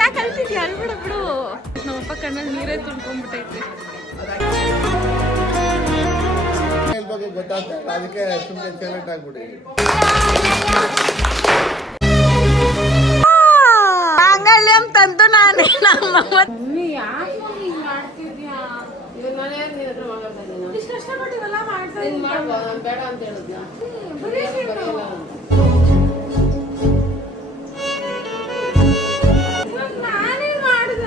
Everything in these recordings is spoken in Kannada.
ಯಾಕೆ ಅಳ್ತಿದ್ಯಾ? ಅಳ್ಬಿಡ ಬಿಡು. ನಮ್ಮಪ್ಪ ಕಣ್ಣಲ್ಲಿ ನೀರೇ ತುಂಬ್ಕೊಂಡ್ಬಿಟ್ಟೈತಿ. ಅದಕ್ಕೆ ಸುಮ್ಮನೆ ಸೈಲೆಂಟ್ ಆಗ್ಬಿಡಿ. ಮಾಂಗಲ್ಯಂ ತಂತು ನಾನೇ. ನಮ್ಮ ಮಮ್ಮಿ ಯಾಕೆ ಹಿಂಗ್ ಮಾಡ್ತಿದ್ಯಾ? ಇಷ್ಟು ಕಷ್ಟಪಟ್ಟಿವೆಲ್ಲ ಮಾಡ್ತಾ ಬೇಡ ಅಂತ ಹೇಳಿದ್ನ. ನಾನೇ ಮಾಡ್ದ.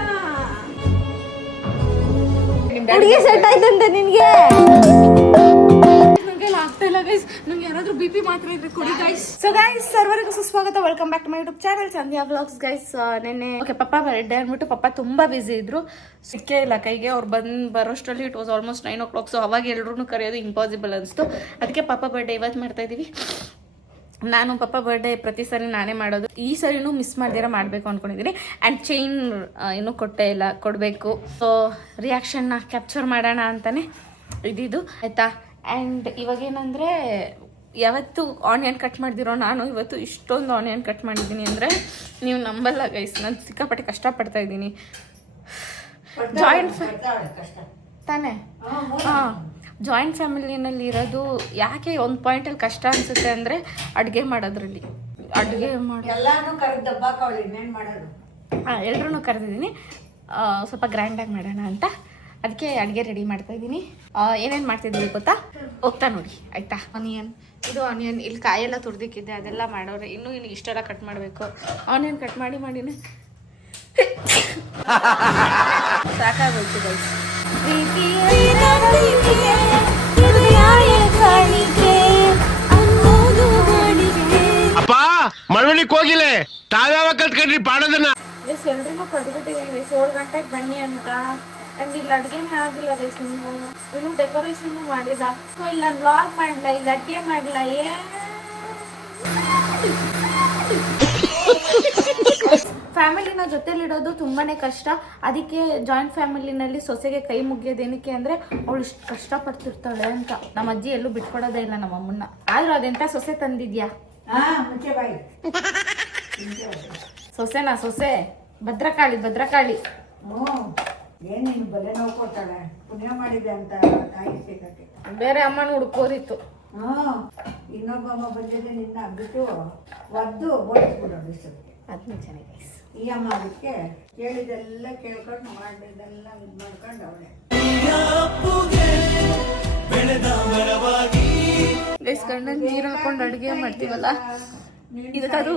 ಹುಡುಗಿ ಸೆಟ್ ಆಯ್ತಂತೆ ನಿನ್ಗೆ? ಆಗ್ತಾ ಇಲ್ಲ ಗೈಸ್. ನಂಗೆ ಯಾರಾದ್ರೂ BP ಮಾತ್ರ ಇದ್ರೆ ಕೊಡಿ ಗೈಸ್. ಸೊ ಗೈಸ್, ಸರ್ವರಿಗೂ ಸುಸ್ವಾಗತ. Welcome back to my YouTube channel Sandhya vlogs guys. ನೆನ್ನೆ ಪಪ್ಪ ಬರ್ಡೇ ಅಂದ್ಬಿಟ್ಟು ಪಪ್ಪ ತುಂಬಾ ಬಿಸಿ ಇದ್ರು, ಸಿಕ್ಕೇ ಇಲ್ಲ ಕೈಗೆ. ಅವ್ರು ಬರೋಷ್ಟರಲ್ಲಿ it was almost 9 o'clock. So ಅವಾಗ ಎಲ್ರೂ ಕರೆಯೋದು ಇಂಪಾಸಿಬಲ್ ಅನಿಸ್ತು. ಅದಕ್ಕೆ ಪಪ್ಪ ಬರ್ಡೇ ಇವತ್ತು ಮಾಡ್ತಾ ಇದೀವಿ. ನಾನು ಪಪ್ಪ ಬರ್ಡೇ ಪ್ರತಿ ಸರಿ ನಾನೇ ಮಾಡೋದು. ಈ ಸರಿನೂ ಮಿಸ್ ಮಾಡ್ದಿರ ಮಾಡಬೇಕು ಅಂದ್ಕೊಂಡಿದ್ದೀನಿ. ಆ್ಯಂಡ್ ಚೈನ್ ಇನ್ನೂ ಕೊಟ್ಟೇ ಇಲ್ಲ, ಕೊಡಬೇಕು. ಸೊ ರಿಯಾಕ್ಷನ್ನ ಕ್ಯಾಪ್ಚರ್ ಮಾಡೋಣ ಅಂತಲೇ ಇದ್ದಿದ್ದು ಆಯಿತಾ. ಆ್ಯಂಡ್ ಇವಾಗೇನಂದರೆ, ಯಾವತ್ತು ಆನಿಯನ್ ಕಟ್ ಮಾಡ್ದಿರೋ ನಾನು ಇವತ್ತು ಇಷ್ಟೊಂದು ಆನಿಯನ್ ಕಟ್ ಮಾಡಿದ್ದೀನಿ ಅಂದರೆ ನೀವು ನಂಬಲ್ಲ ಗೈಸ್. ನಾನು ಸಿಕ್ಕಾಪಟ್ಟೆ ಕಷ್ಟಪಡ್ತಾ ಇದ್ದೀನಿ. ಜಾಯಿಂಟ್ ತಾನೇ? ಹಾಂ, ಜಾಯಿಂಟ್ ಫ್ಯಾಮಿಲಿನಲ್ಲಿ ಇರೋದು ಯಾಕೆ ಒಂದು ಪಾಯಿಂಟಲ್ಲಿ ಕಷ್ಟ ಅನಿಸುತ್ತೆ ಅಂದರೆ ಅಡುಗೆ ಮಾಡೋದ್ರಲ್ಲಿ. ಅಡುಗೆ ಮಾಡಿ ಹಾಂ, ಎಲ್ಲರೂ ಕರೆದಿದ್ದೀನಿ. ಸ್ವಲ್ಪ ಗ್ರ್ಯಾಂಡಾಗಿ ಮಾಡೋಣ ಅಂತ ಅದಕ್ಕೆ ಅಡುಗೆ ರೆಡಿ ಮಾಡ್ತಾ ಇದ್ದೀನಿ. ಏನೇನು ಮಾಡ್ತಿದ್ದೀವಿ ಗೊತ್ತಾ? ಹೋಗ್ತಾ ನೋಡಿ ಆಯಿತಾ. ಆನಿಯನ್, ಇದು ಆನಿಯನ್ ಇಲ್ಲಿ ಕಾಯೆಲ್ಲ ತುರ್ದಿಕ್ಕಿದ್ದೆ, ಅದೆಲ್ಲ ಮಾಡೋರೆ. ಇನ್ನೂ ಇಷ್ಟೆಲ್ಲ ಕಟ್ ಮಾಡಬೇಕು. ಆನಿಯನ್ ಕಟ್ ಮಾಡಿನೇ ಸಾಕಾಗೋಯ್ತು ಗೈಸ್. ಅಪ್ಪ ಮಳವಳ್ಳಿಗೆ ಹೋಗಿಲ್ಲ, ತಾವ್ಯಾವ ಕಲ್ತ್ಕೊಂಡ್ರಿ ಪಾಡೋದನ್ನ? ಎಲ್ರಿಗೂ ಕೊಟ್ಬಿಟ್ಟಿದ್ದೀವಿ 7 ಗಂಟೆಗೆ ಬನ್ನಿ ಅಂತ. ಅಂಡ್ ಇಲ್ಲಿ ಅಡುಗೆನೇ ಆಗಿಲ್ಲ ಗೈಸ್. ನೀವು ಇನ್ನೂ ಡೆಕೋರೇಷನ್ ಮಾಡಿದ. ಸೊ ಇಲ್ಲಿ ನಾನು ವ್ಲಾಗ್ ಮಾಡಲ್ಲ, ಇಲ್ಲಿ ಅಡುಗೆ ಮಾಡಲ್ಲ. ಫ್ಯಾಮಿಲಿನ ಜೊತೆಲಿಡೋದು ತುಂಬಾನೇ ಕಷ್ಟ. ಅದಕ್ಕೆ ಜಾಯಿಂಟ್ ಫ್ಯಾಮಿಲಿನಲ್ಲಿ ಸೊಸೆಗೆ ಕೈ ಮುಗಿಯೋದೇನಕ್ಕೆ ಅಂದರೆ ಅವಳು ಇಷ್ಟು ಕಷ್ಟಪಡ್ತಿರ್ತಾಳೆ ಅಂತ. ನಮ್ಮ ಅಜ್ಜಿ ಎಲ್ಲೂ ಬಿಟ್ಕೊಡೋದೇ ಇಲ್ಲ ನಮ್ಮ ಅಮ್ಮನ್ನ. ಆದ್ರೂ ಅದೆಂತ ಸೊಸೆ ತಂದಿದ್ಯಾ? ಸೊಸೆನಾ? ಸೊಸೆ ಭದ್ರಕಾಳಿ, ಭದ್ರಕಾಳಿ. ಏನೇನು ಬಲೆ ನೋವು ಕೊಡ್ತಾಳೆ, ಪುಣ್ಯ ಮಾಡಿದೆ ಅಂತ ತಾಯಿ ಸಿಗಕ್ಕೆ. ಬೇರೆ ಅಮ್ಮನ ಹುಡ್ಕೋದಿತ್ತು. ಇನ್ನೊಬ್ಬಮ್ಮ ಬಂದಿದೆ ನಿನ್ನ ಬಿಟ್ಟು ಒದ್ದು ಓಡಿಸ್ಬಿಡೋದು ಇಷ್ಟಕ್ಕೆ. ಅದನ್ನ ಚೆನ್ನಾಗಿ ಈ ಅಮ್ಮ ಅದಕ್ಕೆ ಕೇಳಿದೆಲ್ಲ ಕೇಳ್ಕೊಂಡು ಮಾಡಿದೆಲ್ಲ ಇದು ಮಾಡ್ಕೊಂಡು ಅವಳೆ ಗಂಡನ್ ನೀರು ಹಾಕೊಂಡು ಅಡುಗೆ ಮಾಡ್ತೀವಲ್ಲ, ಇದಕ್ಕದು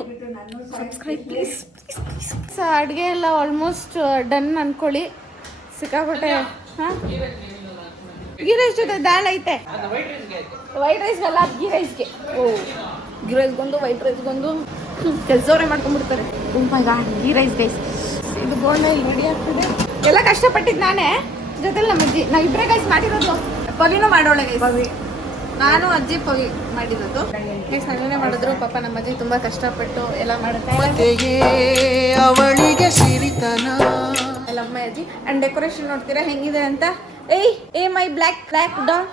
ಸಬ್ಸ್ಕ್ರೈಬ್ ಪ್ಲೀಸ್. ಅಡುಗೆ ಎಲ್ಲ ಆಲ್ಮೋಸ್ಟ್ ಡನ್ ಅನ್ಕೊಳ್ಳಿ. ಸಿಕ್ಕಾಪಟ್ಟೆ. ಹಾಂ, ಗೀ ರೈಸ್ ಜೊತೆ ದಾಲ್ ಐತೆ. ವೈಟ್ ರೈಸ್ಗಲ್ಲ, ಗೀ ರೈಸ್ಗೆ. ಓ, ಗೀ ರೈಸ್ಗೊಂದು ವೈಟ್ ರೈಸ್ಗೊಂದು ಕೆಲಸವರೇ ಮಾಡ್ಕೊಂಡ್ಬಿಡ್ತಾರೆ. Ghee rice guys. ಇದು ಗೋಂಡ ಇಲ್ಲಿ ರೆಡಿ ಆಗ್ತದೆ. ಎಲ್ಲ ಕಷ್ಟಪಟ್ಟಿದ್ದು ನಾನೇ, ಜೊತೆಲಿ ನಮ್ಮ ಅಜ್ಜಿ. ನಾವಿಬ್ಬರೇ ಗೈಸ್ ಮಾಡಿರೋದು. ಪವಿನೂ ಮಾಡೋಳೆ ಗೈಸ್. ಪವಿ, ನಾನು ಅಜ್ಜಿ ಪವಿ ಮಾಡಿರೋದು ಗೈಸ್. ನನ್ನೇ ಮಾಡಿದ್ರು. ಪಾಪ ನಮ್ಮ ಅಜ್ಜಿ ತುಂಬಾ ಕಷ್ಟಪಟ್ಟು ಎಲ್ಲ ಮಾಡುತ್ತೆ. ಅವಳಿಗೆ ಸಿರಿತನ ಎಲ್ಲ ಅಮ್ಮ ಅಜ್ಜಿ. ಅಂಡ್ ಡೆಕೋರೇಷನ್ ನೋಡ್ತೀರಾ ಹೆಂಗಿದೆ ಅಂತ. ಏ ಮೈ ಬ್ಲ್ಯಾಕ್ ಡಾನ್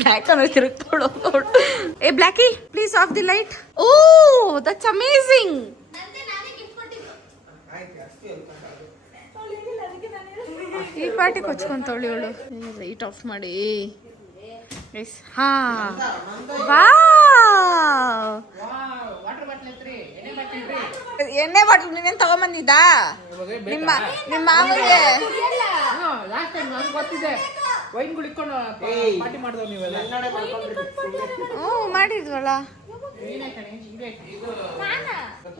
ಬ್ಲ್ಯಾಕ್ ಅನ್ನೋ ತಿರುಗ್ತೋಡು. ಏ Blackie, please off the light. Oh, that's amazing. ಈ ಪಾರ್ಟಿ ಕೊಚ್ಕೊಂತವಳಿ ಅವಳು. ಲೈಟ್ ಆಫ್ ಮಾಡಿ. ಹಾ, ವಾವ್, ಎಣ್ಣೆ ಬಾಟ್ಲು ನೀನೇನ್ ತಗೊಂಬಂದಿದ್ದ ನಿಮ್ಮ ಮಾವಿಗೆ? ಮಾಡಿದ್ವಲ್ಲ,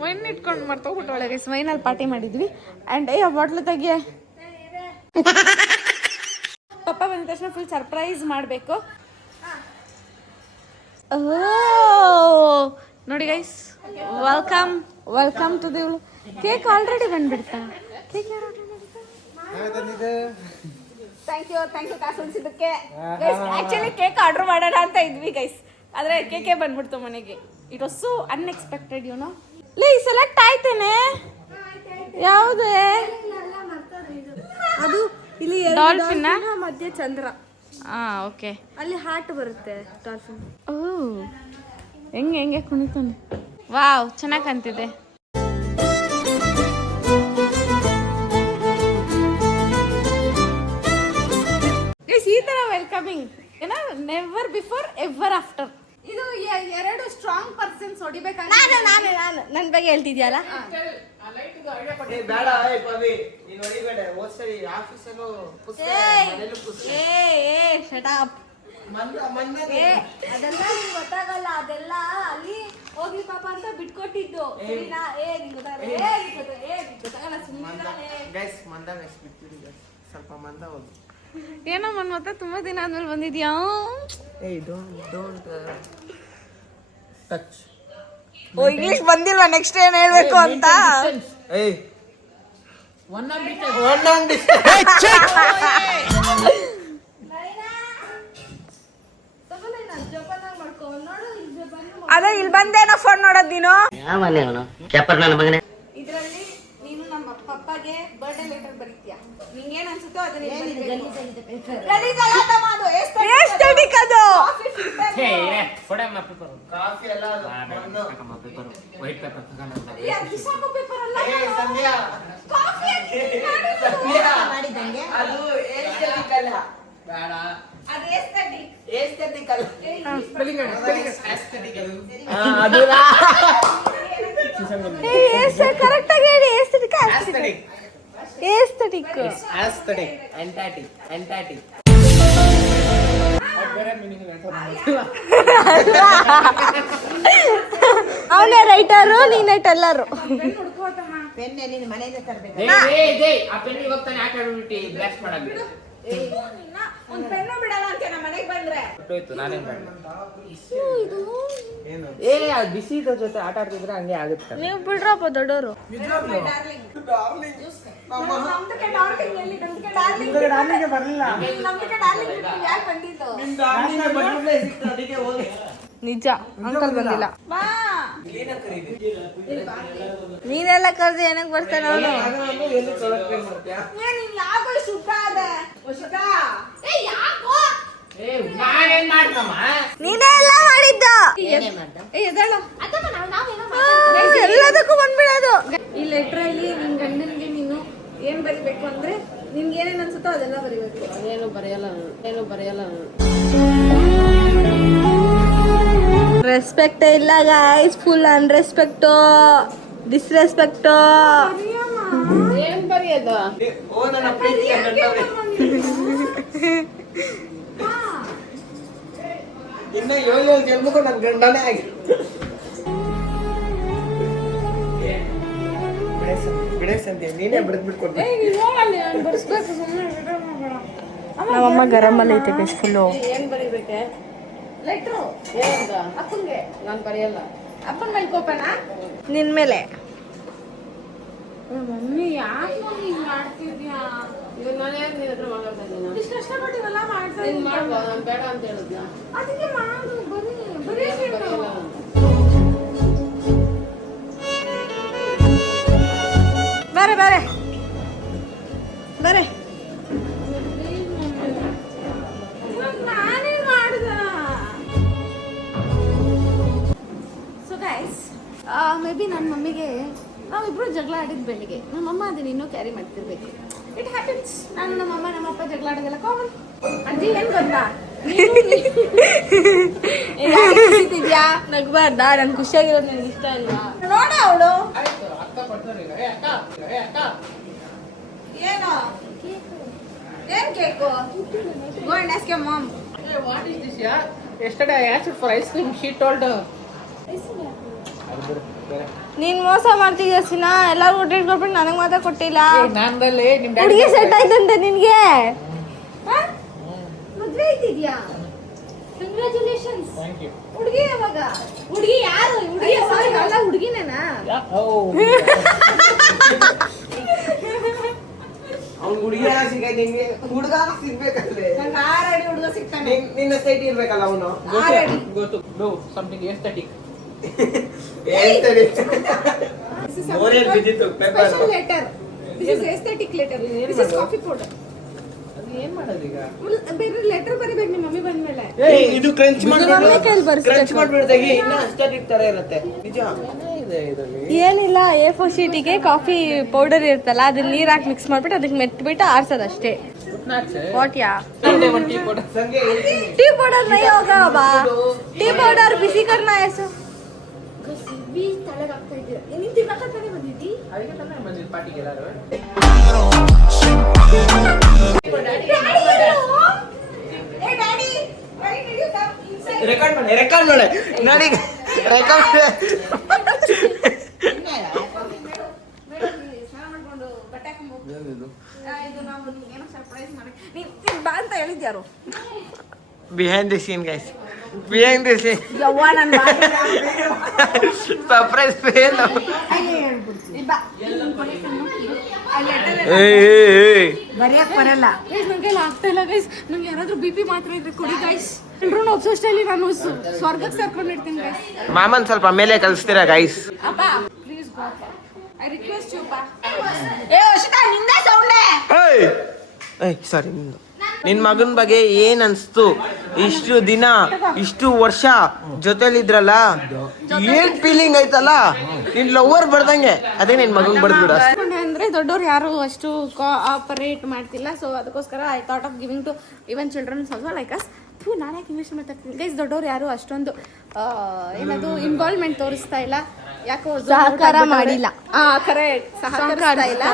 ವೈನ್ ಇಟ್ಕೊಂಡು ಮರ್ತೋಗ್ಬಿಟ್ಟವಳೆ ಗೈಸ್. ವೈನಲ್ಲಿ ಪಾರ್ಟಿ ಮಾಡಿದ್ವಿ. ಆ್ಯಂಡ್ ಆ ಬಾಟ್ಲು ತೆಗಿಯ. ಪಪ್ಪ ಬಂದ ತಕ್ಷಣ ಫುಲ್ ಸರ್ಪ್ರೈಸ್ ಮಾಡಬೇಕು. ನೋಡಿ guys, welcome to the. Cake already ಬಂದ್ಬಿಡ್ತಾ? ಕೇಕ್ ಯಾರು ಆರ್ಡರ್ ಮಾಡಿದ್ದ? ಥ್ಯಾಂಕ್ ಯು ಕಾಸು ಉಳಿಸಿದ್ದಕ್ಕೆ ಗೈಸ್. ಆ್ಯಕ್ಚುಲಿ ಕೇಕ್ ಆರ್ಡರ್ ಮಾಡೋಣ ಅಂತ ಇದ್ವಿ ಗೈಸ್, ಆದರೆ ಕೇಕೆ ಬಂದ್ಬಿಡ್ತು ಮನೆಗೆ. It was so unexpected, you know. Select ಆಯ್ತೇನೆ? ಯಾವುದೇ ಅದು ಇಲ್ಲಿ ಡಾಲ್ಫಿನ್ ಮಧ್ಯೆ ಚಂದ್ರ. ಓಕೆ, ಅಲ್ಲಿ ಹಾರ್ಟ್ ಬರುತ್ತೆ ಡಾಲ್ಫಿನ್. ಓ, ಹೆಂಗೆ ಕುಣಿತಾನೆ. ವಾವ್, ಚೆನ್ನಾಗಿ ಕಾಣ್ತಿದೆ. Never before ever after. ಇದು ಎರಡು ಸ್ಟ್ರಾಂಗ್ ಪರ್ಸನ್ಸ್ ಹೊಡಿಬೇಕಾದ್ರೆ ನಾನು ನನ್ನ ಬಗ್ಗೆ ಹೇಳ್ತಿದ್ಯಲ್ಲ. ಬೇಡ ಪವಿ ನೀನ್ ಹೊಡಿಬೇಡ. ಹೋದ್ ಸರಿ ಆಫೀಸಲ್ಲೂ ಅದೆಲ್ಲ ನಿಂಗೆ ಗೊತ್ತಾಗಲ್ಲ. ಅದೆಲ್ಲ ಅಲ್ಲಿ ಹೋಗ್ಲಿ ಪಾಪ ಅಂತ ಬಿಟ್ಕೊಟ್ಟಿದ್ದು. ಸರಿನಾ? ಸ್ವಲ್ಪ ಮಂದ ಹೋಗಿ. ಏನೋ ಮತ್ತೆ ತುಂಬಾ ದಿನ ಆದ್ಮೇಲೆ ಬಂದಿದ್ಯಾ? ಟಚ್. ಇಂಗ್ಲಿಷ್ ಬಂದಿಲ್ವಾ ನೆಕ್ಸ್ಟ್ ಏನ್ ಹೇಳ್ಬೇಕು ಅಂತ? ಅದೇ ಇಲ್ಲಿ ಬಂದೇನೋ ಫೋನ್ ನೋಡೋದ್ ನೀನು. ಇದ್ರಲ್ಲಿ ನೀನು ನಮ್ಮ ಪಪ್ಪಗೆ ಬರ್ಡೇ ಲೆಟರ್ ಬರೀತೀಯ. ನಿಂಗೇನ್ ಅನ್ಸುತ್ತೋ ಅದನ್ನ ಎಸ್ಥೆಟಿಕ್ ಅದು. ಕಾಫಿ ಎಲ್ಲ ಪೇಪರ್ ಅಲ್ಲ, ಸಂಧ್ಯಾ ಕಾಫಿ ಅದು ಏಸ್ಥೆಟಿಕ್ ಅಲ್ಲ. ಬೇಡ ಅದು ಎಸ್ಥೆಟಿಕ್. ಏಸ್ಥೆಟಿಕ್ ಅಲ್ಲ. ಕರೆಕ್ಟ್ ಆಗಿ ಹೇಳಿ. ಎಸ್ಥೆಟಿಕ್ ಎಸ್ಥೆಟಿಕ್ ಆಸ್ಥೆಟಿಕ್ ಎಂಟಾಟಿಕ್ ಎಂಟಾಟಿಕ್ ಅವನೇ ರೈಟರು, ನೀನೇ ಟೆಲ್ಲರು. ಪೆನ್ನೆ ನೀನು ಮನೆಯಿಂದ ತರಬೇಕು. ಒಂದ್ ಪೆನ್ನು ಬಿಡಲ್ಲ ಅಂತ ನಮ್ಮ ಮನೆಗೆ ಬಂದ್ರೆ. ಬಿಸಿ ಇದ್ರ ಜೊತೆ ಆಟ ಆಡ್ತಿದ್ರೆ ಹಂಗೆ ಆಗುತ್ತೆ. ನೀವು ಬಿಡ್ರಪ್ಪ ದೊಡ್ಡವರು. ನಿಜ ಅಂಕಲ್ ಬಂದಿಲ್ಲ. ನೀನೆಲ್ಲ ಕರ್ದು ಏನಕ್ಕೆ ಬರ್ತಾನೆ ಅವನು? ನೀನೇ ಎಲ್ಲ ಮಾಡಿದ್ದ. ಎಲ್ಲದಕ್ಕೂ ಬಂದ್ಬಿಡೋದು. ಈ ಲೆಟ್ರಲ್ಲಿ ನಿನ್ ಗಂಡನ್ಗೆ ನೀನು ಏನ್ ಬರಿಬೇಕು ಅಂದ್ರೆ ನಿನ್ಗೆ ಏನೇನ್ ಅನ್ಸುತ್ತೋ ಅದೆಲ್ಲ ಬರಿಬೇಕು. ಏನು ಬರೆಯಲ್ಲ ರೆಸ್ಪೆಕ್ಟ್ ಇಲ್ಲ ಗೈಸ್, ಫುಲ್ ಅನ್ರೆಸ್ಪೆಕ್ಟ್, ಡಿಸ್ರೆಸ್ಪೆಕ್ಟ್. ಏನ್ ಬರೆಯೋದು? ನನ್ನ ಪ್ರೀತಿಯ ಗಂಡವೇ. ಇನ್ನ 7 ಜನ್ಮಕ್ಕೂ ನನ್ನ ಗಂಡನೇ ಆಗಿ ನೀನೇ ಬರೆದ್ಬಿಟ್ಕೊಡ್ತೀನಿ. ನಮ್ಮಮ್ಮ ಗರಮಲ್ಲಿ ಐತೆ ಗೈಸ್ ಫುಲ್ಲು. ಏನ್ ಬರಿಬೇಕೆ? ಲೆಟ್ರು ಏನಂತ? ಅಪ್ಪಂಗೆ. ನಾನ್ ಬರೆಯಲ್ಲ. ಅಪ್ಪನ ಮೇಲೆ ಕೋಪನಾ? ನಿನ್ ಮೇಲೆ. ಮಮ್ಮಿ ಯಾಕೆ ಹಿಂಗ್ ಮಾಡ್ತಿದ್ಯಾ? ಇವಾಗ ನಾನು ಯಾಕೆ ನಿನ್ನ ಹತ್ರ ಮಾತಾಡ್ತಾ ಇದ್ದೀನಿ? ಇಷ್ಟು ಕಷ್ಟಪಟ್ಟಿವೆಲ್ಲ ಮಾಡ್ತಾ ಹಿಂಗ್ ಮಾಡ್ಬಾ, ನಾನು ಬೇಡ ಅಂತ ಹೇಳಿದ್ನ. ಅದಕ್ಕೆ ಮಾಡು, ಬರೀ ಬರೆಯಲ್ಲ. ಬಾರೆ ಬಾರೆ ಬಾರೆ. ನಾನೇ ಮಾಡ್ದ. ಸೊ ಗೈಸ್, ಮೇ ಬಿ ನನ್ನ ಮಮ್ಮಿಗೆ ನಾವಿಬ್ರು ಜಗಳ ಆಡಿದ ಬೆಳಿಗ್ಗೆ ನಮ್ಮಮ್ಮ ಅದನ್ನ ಇನ್ನೂ ಕ್ಯಾರಿ ಮಾಡ್ತಿರ್ಬೇಕು. It happens. ನಾನು ನಮ್ಮಮ್ಮ ನಮ್ಮಪ್ಪ ಜಗಳ ಆಡೋದೆಲ್ಲ ಕಾಮನ್. ಅಜ್ಜಿ ಏನ್ ಗೊತ್ತಾ, ಖುಷಿತಿದ್ಯಾ? ನಗ್ಬಾರ್ದಾ? ನನ್ ಖುಷಿಯಾಗಿರೋದು ನನಗೆ ಇಷ್ಟ ಅಲ್ವಾ? ನೋಡ ಅವಳು ಏನು ಏನ್ cake? Go and ask your ma'am. What is this, yeah? Yesterday I asked for ice cream. She told ನೀನ್ ಮೋಸ ಮಾಡ್ತಿದ್ಯಾ ಸಿನಾ. ಎಲ್ಲಾರು ಊಟ ಇಟ್ಕೊಟ್ಬಿಟ್ಟು ನನಗ್ ಮಾತ್ರ ಕೊಟ್ಟಿಲ್ಲ. ನಾನಲ್ಲಿ ನಿಮ್ ಹುಡುಗಿ ಸೆಟ್ ಆಯ್ತಂತೆ ನಿನ್ಗೆ. ಮದ್ವೆ ಐತಿದ್ಯಾ? ಕಂಗ್ರಾಚುಲೇಷನ್ಸ್. Thank you. ಹುಡುಗಿ ಯಾವಾಗ? ಹುಡುಗಿ ಯಾರು? ಹುಡುಗಿ ಸಾರಿ ಅಲ್ಲ, ಹುಡುಗಿನೇನಾ? ಅವ್ನು ಹುಡುಗಿ ಸಿಗ ನಿಂಗೆ ಹುಡುಗ ಸಿಗ್ಬೇಕಲ್ಲೇ. ನಂಗೆ ಆಲ್ರೆಡಿ ಹುಡುಗ ಸಿಗ್ತಾನೆ. ನಿನ್ನ ಸೈಟ್ ಇರ್ಬೇಕಲ್ಲ ಅವನು. ಗೊತ್ತು. Do something aesthetic. ಮೋರೇಲ್ ಬಿದ್ದಿತ್ತು paper. Special letter. This is aesthetic letter. This is coffee powder. ಅದು ಏನ್ ಮಾಡೋದು ಈಗ? ಬೇರೆ ಲೆಟರ್ ಬರಿಬೇಕು ನಿಮ್ಮ ಮಮ್ಮಿ ಬಂದ್ಮೇಲೆ. ಇದು ಕ್ರಂಚ್ ಮಮ್ಮಿ ಕೈಲಿ ಬರ್ಸ್ಬೇಕು. ಕ್ರಂಚ್ ಮಾಡ್ಬಿಡ್ತಾಗೆ ಇನ್ನ ಅಸ್ಥೆಟಿಕ್ ತರ ಇರುತ್ತೆ. ನಿಜ. ಏನಿಲ್ಲ A4 ಶೀಟಿಗೆ ಕಾಫಿ ಪೌಡರ್ ಇರ್ತಲ್ಲ ಅದನ್ನ ನೀರ್ ಹಾಕಿ ಮಿಕ್ಸ್ ಮಾಡ್ಬಿಟ್ಟು ಅದಕ್ಕೆ ಮೆಟ್ಬಿಟ್ಟು ಆರ್ಸೋದಷ್ಟೇ. ವಾಟ್ಯಾ ಟೀ ಪೌಡರ್ ನೈ ಹೋಗ ಬಾ ಟೀ ಪೌಡರ್ ಬಿಸಿ ಕರ್ನಾ ऐसा ಬಿ ತಲೆಗೆ ಆಗ್ತಾ ಇದ್ದೀರಾ ನೀನು ತಿನ್ನಕತ್ತಾನೆ ಬಂದಿದ್ದಿ ರೆಕಾರ್ಡ್ ಮಾಡೆ ನನಗೆ record behind the scene guys behind the scene surprise fail ಬರೆಯಕ್ ಬರಲ್ಲ. ನಂಗೆ ಆಗ್ತಾ ಇಲ್ಲ ಗೈಸ್. ನಂಗೆ ಯಾರಾದ್ರೂ BP ಮಾತ್ರ ಇದ್ರೆ ಕೊಡಿ ಗೈಸ್. ಎಲ್ರೂ ಒಬ್ಸೆಸ್ಟಲ್ಲಿ ನಾನು ಸ್ವರ್ಗಕ್ಕೆ ಸೇರ್ಕೊಂಡಿರ್ತೀನಿ ಗೈಸ್. ಮಾಮನ್ ಸ್ವಲ್ಪ ಮೇಲೆ ಕಲಿಸ್ತೀರಾ ಗೈಸ್? ಅಪ್ಪ ಪ್ಲೀಸ್ ಗೋ ಅಪ್ಪ. ಐ ರಿಕ್ವೆಸ್ಟ್ ಯು ಅಪ್ಪ. ಏ ವರ್ಷಿತಾ ನಿಂದೆ ಸೌಂಡೆ. ಸಾರಿ ನಿನ್ ಮಗನ್ ಬಗ್ಗೆ ಏನ್ ಅನ್ಸ್ತು? ಇಷ್ಟು ದಿನ ಇಷ್ಟು ವರ್ಷ ಜೊತೆಲಿದ್ರಲ್ಲ ಏನ್ ಫೀಲಿಂಗ್ ಐತಲ್ಲ ನಿನ್ ಲವರ್ ಬರ್ದಂಗೆ ಅದೇ ನಿನ್ ಮಗನ್ ಬರ್ದ್ಬಿಡ. ಅಂದ್ರೆ ದೊಡ್ಡವ್ರು ಯಾರು ಅಷ್ಟು ಕೋಆಪರೇಟ್ ಮಾಡ್ತಿಲ್ಲ, ಸೊ ಅದಕ್ಕೋಸ್ಕರ I thought of giving to even childrens also like us. ನಾನು ಯಾಕೆ ಇಂಗ್ಲೀಷ್ ಮಾತಾಡ್ತೀನಿ ಗೈಸ್? ದೊಡ್ಡವ್ರು ಯಾರು ಅಷ್ಟೊಂದು ಏನದು ಇನ್ವಾಲ್ವ್ಮೆಂಟ್ ತೋರಿಸ್ತಾ ಇಲ್ಲ, ಯಾಕೋ ಸಹಕಾರ ಮಾಡಿಲ್ಲ. ಕರೆಕ್ಟ್, ಸಹಕರಿಸ್ತಾ ಇಲ್ಲ.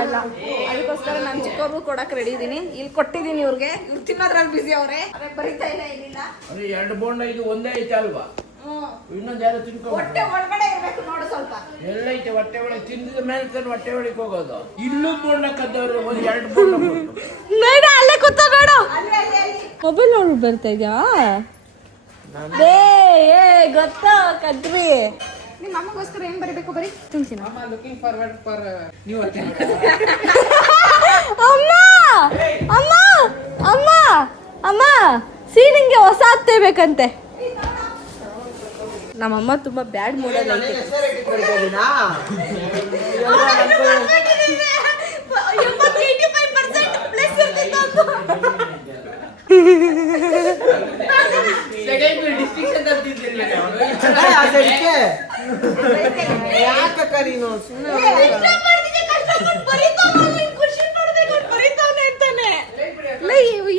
ಅದಕ್ಕೋಸ್ಕರ ನಾನು ಚಿಕ್ಕವ್ರಿಗೂ ಕೊಡಕ್ ರೆಡಿ ಇದೀನಿ. ಇಲ್ಲಿ ಕೊಟ್ಟಿದ್ದೀನಿ ಇವ್ರಿಗೆ, ಇವ್ರು ತಿನ್ನೋದ್ರಲ್ಲಿ ಬಿಸಿ ಅವ್ರೆ, ಬರೀತಾ ಇಲ್ಲ ಏನಿಲ್ಲ. 2 ಬೋಂಡ ಇದು ಒಂದೇ ಐತೆ ಅಲ್ವಾ? ಇನ್ನೊಂದು ಯಾರು ತಿನ್ಕೊ ಹೊಟ್ಟೆ ಒಳಗಡೆ ಇರ್ಬೇಕು ನೋಡು ಸ್ವಲ್ಪ. ಎಲ್ಲೈತೆ ಹೊಟ್ಟೆ ಒಳಗೆ ತಿಂದಿದ ಮೇಲೆ ತಾನು ಹೊಟ್ಟೆ ಒಳಗೆ ಹೋಗೋದು. ಇಲ್ಲೂ ಬೋಂಡ ಕದ್ದವ್ರು ಒಂದು 2 ಬೋಂಡ ನೋಡ ಅಲ್ಲೇ ಕೂತ ನೋಡು. ಮೊಬೈಲ್ ನೋಡಿ ಬರ್ತಾ ಇದ್ಯಾ? ಗೊತ್ತಾ ಕದ್ರಿ. ನಿಮ್ಮ ಅಮ್ಮಗೋಸ್ಕರ ಏನ್ ಬರೀಬೇಕು? ಬರೀ ತುಂಚಿನ ಲುಕಿಂಗ್ ಫಾರ್ವರ್ಡ್ ಫಾರ್ ನ್ಯೂ ಅಮ್ಮ ಅಮ್ಮ ಅಮ್ಮ ಅಮ್ಮ ಸೀನಿಂಗ್ಗೆ ಹೊಸ ಹತ್ತೆ ಬೇಕಂತೆ. ನಮ್ಮಮ್ಮ ತುಂಬಾ ಬ್ಯಾಡ್ ಮೂಡಲ್ಲ ಐತೆ.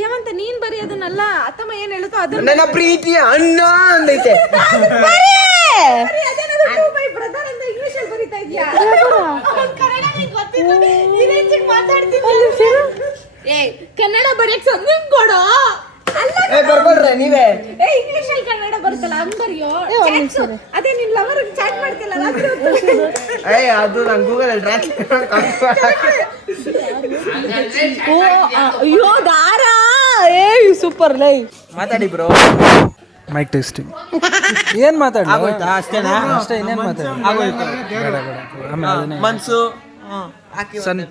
ಏಮಂತ ನೀನ್ ಬರೀ ಅದನ್ನಲ್ಲ, ಅತ್ತಮ್ಮ ಏನ್ ಹೇಳುತ್ತೋ ಅದು. ನನ್ನ ಪ್ರೀತಿಯ ಅಣ್ಣ ಅಂದೈತೆ. ಕನ್ನಡ ಬರೆಯಕ್ ಸಂದಿಮ್ ಕೊಡೋ. ಬರ್ಕೊಳ್ರೆ ನೀವೇ. ಇಂಗ್ಲಿಷ್ ಅಲ್ಲಿ ಕನ್ನಡ ಬರುತ್ತಲ್ಲ ಹಂಗ್ ಬರೆಯೋ. ಅದೇ ನಿನ್ ಲವರ್ ಚಾಟ್ ಮಾಡ್ತಿಲ್ಲ ಅದು ನಾನು ಗೂಗಲ್ ಅಲ್ಲಿ ಅಯ್ಯೋ ದಾರ. ಸೂಪರ್ ಲೈ ಮಾತಾಡಿ ಬ್ರೋ. Mic testing. ಏನ್ ಮಾತಾಡ ಅಷ್ಟೇನಾ? ಅಷ್ಟೇ, ಇನ್ನೇನ್ ಮಾತಾಡ? ಮನ್ಸು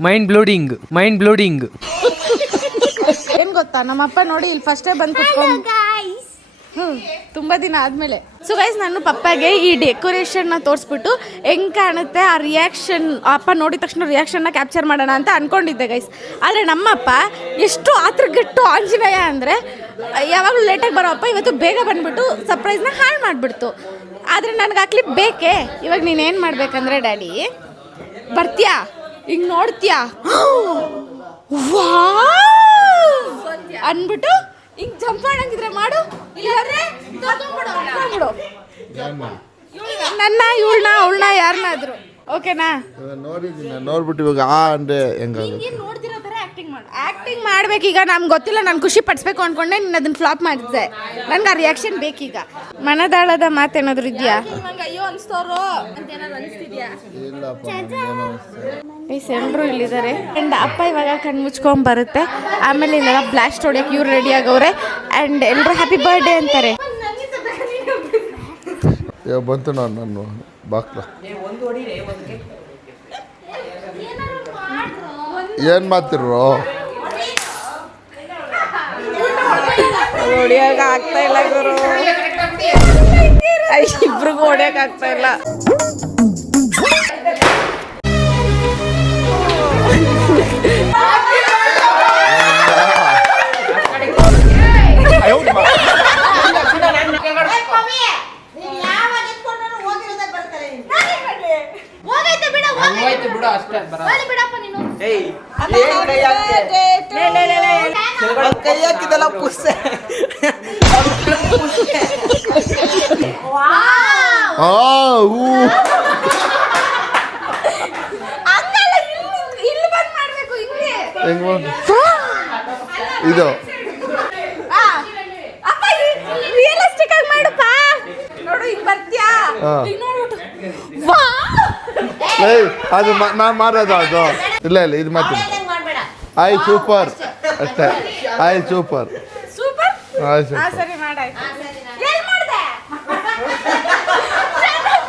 ಮೈಂಡ್ ಬ್ಲೋಡಿಂಗ್ ಮೈಂಡ್ ಬ್ಲೋಡಿಂಗ್. ಏನ್ ಗೊತ್ತಾ, ನಮ್ಮಪ್ಪ ನೋಡಿ ಇಲ್ಲಿ ಫಸ್ಟೇ ಬಂದು ಕುತ್ಕೊಂಡು ತುಂಬಾ ದಿನ ಆದ್ಮೇಲೆ. ಸೊ ಗೈಸ್ ನಾನು ಪಪ್ಪಗೆ ಈ ಡೆಕೋರೇಷನ್ ನ ತೋರಿಸ್ಬಿಟ್ಟು ಹೆಂಗ್ ಕಾಣುತ್ತೆ ಆ ರಿಯಾಕ್ಷನ್, ಅಪ್ಪ ನೋಡಿದ ತಕ್ಷಣ ರಿಯಾಕ್ಷನ್ ನ ಕ್ಯಾಪ್ಚರ್ ಮಾಡೋಣ ಅಂತ ಅನ್ಕೊಂಡಿದ್ದೆ ಗೈಸ್. ಆದ್ರೆ ನಮ್ಮಪ್ಪ ಎಷ್ಟು ಆತ್ರಗಟ್ಟು ಆಂಜನೇಯ ಅಂದ್ರೆ ಯಾವಾಗಲೂ ಲೇಟಾಗಿ ಬರೋ ಅಪ್ಪ ಇವತ್ತು ಬೇಗ ಬಂದ್ಬಿಟ್ಟು ಸರ್ಪ್ರೈಸ್ನ ಹಾಳು ಮಾಡ್ಬಿಡ್ತು. ಆದ್ರೆ ನನ್ಗೆ ಆ ಕ್ಲಿಪ್ ಬೇಕೇ. ಇವಾಗ ನೀನೇನ್ ಮಾಡ್ಬೇಕಂದ್ರೆ ಡ್ಯಾಡಿ ಬರ್ತೀಯಾ, ಹಿಂಗ್ ನೋಡ್ತೀಯಾ, ಅನ್ಬಿಟ್ಟು ಹಿಂಗ್ ಜಂಪ್ ಮಾಡಂಗಿದ್ರೆ ಮಾಡು, ಇಲ್ಲಾಂದ್ರೆ ನನ್ನ ಇವಳನ್ನ ಅವಳನ್ನ ಯಾರನ್ನಾದ್ರು. ಓಕೆನಾ? ನೋಡ್ಬಿಟ್ಟು ಇವಾಗ ಅಂದ್ರೆ ಹೆಂಗಾಗುತ್ತೆ? ನೋಡ್ತಿರೋ ತರ ಆಕ್ಟಿಂಗ್ ಮಾಡು. ಆಕ್ಟಿಂಗ್ ಮಾಡ್ಬೇಕೀಗ. ನಮ್ಗೆ ಗೊತ್ತಿಲ್ಲ, ನಾನು ಖುಷಿ ಪಡಿಸ್ಬೇಕು ಅನ್ಕೊಂಡೆ, ನೀನು ಅದನ್ನ ಫ್ಲಾಪ್ ಮಾಡಿದ್ದೆ. ನನ್ಗೆ ಆ ರಿಯಾಕ್ಷನ್ ಬೇಕೀಗ. ಮನದಾಳದ ಮಾತೇನಾದ್ರು ಇದೆಯಾ? ಅಯ್ಯೋ ಅನ್ಸ್ತೋರು ಅಂತ ಏನಾದ್ರು ಅನಿಸ್ತಿದ್ಯಾ? ಎಲ್ರು ಇಲ್ಲಿದ್ದಾರೆ. ಅಂಡ್ ಅಪ್ಪ ಇವಾಗ ಕಣ್ಣು ಮುಚ್ಕೊಂಡ್ ಬರುತ್ತೆ. ಆಮೇಲೆ ಇಲ್ಲೆಲ್ಲ ಬ್ಲಾಸ್ಟ್ ಹೊಡಿಯಕ್ಕೆ ಇವ್ರು ರೆಡಿ ಆಗವ್ರೆ. ಅಂಡ್ ಎಲ್ರು ಹ್ಯಾಪಿ ಬರ್ಡೇ ಅಂತಾರೆ. ಬಂತು ನಾನು ಬಾಕ್ಲ. ಏನ್ ಮಾಡ್ತಿರೋ? ಹೊಡಿಯಕ್ ಆಗ್ತಾ ಇಲ್ಲ ಗುರು, ಇಬ್ರಿಗೂ ಹೊಡಿಯಕ್ ಆಗ್ತಾ ಇಲ್ಲ. ಏನ್ ಕೈ ಹಾಕ್ತೆ? ಅವ್ನ್ ಕೈ ಹಾಕಿದಲ್ಲ ಪುಸ್ಸೆ. ಆ ಊ ಹಂಗಲ್ಲ, ಇಲ್ಲಿ ಬಂದ್ ಮಾಡ್ಬೇಕು ಹಿಂಗೆ. ಹೆಂಗ್ ಮಾಡ್- ಇದು ಅಪ್ಪ ರಿಯಲಿಸ್ಟಿಕ್ ಆಗಿ ಮಾಡಪ್ಪ. ನೋಡು ಹಿಂಗ್ ಬರ್ತ್ಯಾ? ಹಾ. ಹಿಂಗ್ ನೋಡ್ಬಿಟ್ಟು ವಾ ಏಯ್ ಅದು ನಾನು ಮಾಡೋದು ಅದು ಇಲ್ಲ ಇಲ್ಲ ಇದು ಮಾಡ್ತೀನಿ ಆಯ್ ಸೂಪರ್ ಅಷ್ಟೇ ಆಯ್ ಸೂಪರ್ ಸೂಪರ್. ಆಯ್ ಹಾ ಸೂಪರ್ ಸರಿ ಮಾಡಾಯ್ತು. ಏನ್ ಮಾಡ್ದೆ?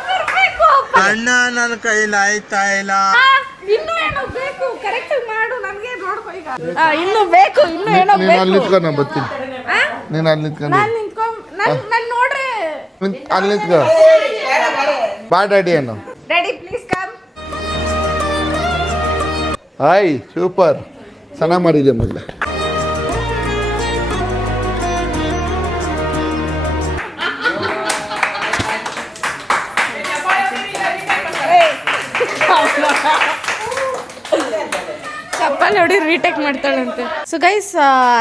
ಬರ್ಬೇಕು ಅಪ್ಪ. ಅಣ್ಣ ನನ್ನ ಕೈಲಿ ಆಯ್ತಾ ಇಲ್ಲ. ಇನ್ನೂ ಏನೋ ಬೇಕು, ಕರೆಕ್ಟ್ ಆಗಿ ಮಾಡು. ನನಗೆ ನೋಡ್ಕೊ ಈಗ. ಇನ್ನೂ ಬೇಕು, ಇನ್ನೂ ಏನೋ ನೀನು ಅಲ್ಲಿ ಬೇಕು. ನಿಂತ್ಕೊ ನಾನು ಬರ್ತೀನಿ ಆ? ನೀನು ಅಲ್ಲಿ ನಿಂತ್ಕೊಂಡು ನಾನ್ ನಿಂತ್ಕೊಂಡ್ ನನ್ ನೋಡ್ರೆ ಅಲ್ಲಿ ನಿಂತ್ಕೊ ಬಾ ಡ್ಯಾಡಿ ಏನು ರೆಡಿ ಪ್ಲೀಸ್ ಕಮ್. ಆಯ್ ಸೂಪರ್ ಚೆನ್ನಾಗಿ ಮಾಡಿದ್ದೆ ಮೊದಲು ಚಪ್ಪಲ್ ನೋಡಿ ರೀಟೇಕ್ ಮಾಡ್ತಾಳಂತೆ. ಸೊ ಗೈಸ್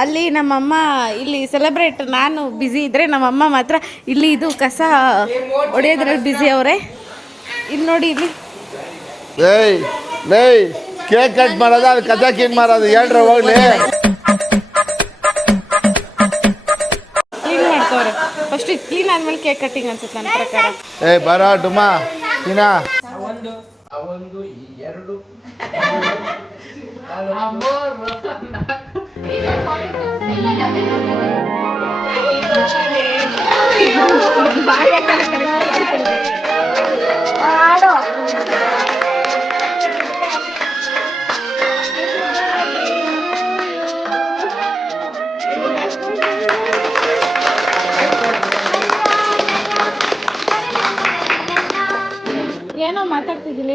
ಅಲ್ಲಿ ನಮ್ಮಮ್ಮ ಇಲ್ಲಿ ಸೆಲೆಬ್ರೇಟ್, ನಾನು ಬ್ಯುಸಿ ಇದ್ರೆ ನಮ್ಮಮ್ಮ ಮಾತ್ರ ಇಲ್ಲಿ ಇದು ಕಸ ಹೊಡೆಯೋದ್ರಲ್ಲಿ ಬ್ಯುಸಿ ಅವರೇ. ಇಲ್ಲಿ ನೋಡಿ ಇಲ್ಲಿ ಏಯ್ ಲೇಯ್ ಕೇಕ್ ಕಟ್ ಮಾಡೋದ ಅದು ಕಸ ಕ್ಲೀನ್ ಮಾಡೋದು ಹೇಳ್ರಿ ಹೋಗ್ಲಿ ಕ್ಲೀನ್ ಮಾಡ್ತವ್ರೆ. ಫಸ್ಟ್ ಇದು ಕ್ಲೀನ್ ಆದ್ಮೇಲೆ ಕೇಕ್ ಕಟ್ಟಿಂಗ್ ಅನ್ಸುತ್ತೆ ನನ್ನ ಪ್ರಕಾರ. ಏಯ್ ಬರ ಡುಮಾ ನೀನಾ ಅವೊಂದು ಈ ಎರಡು ಏನೋ ಮಾತಾಡ್ತಿದ್ದಿಲ್ಲ.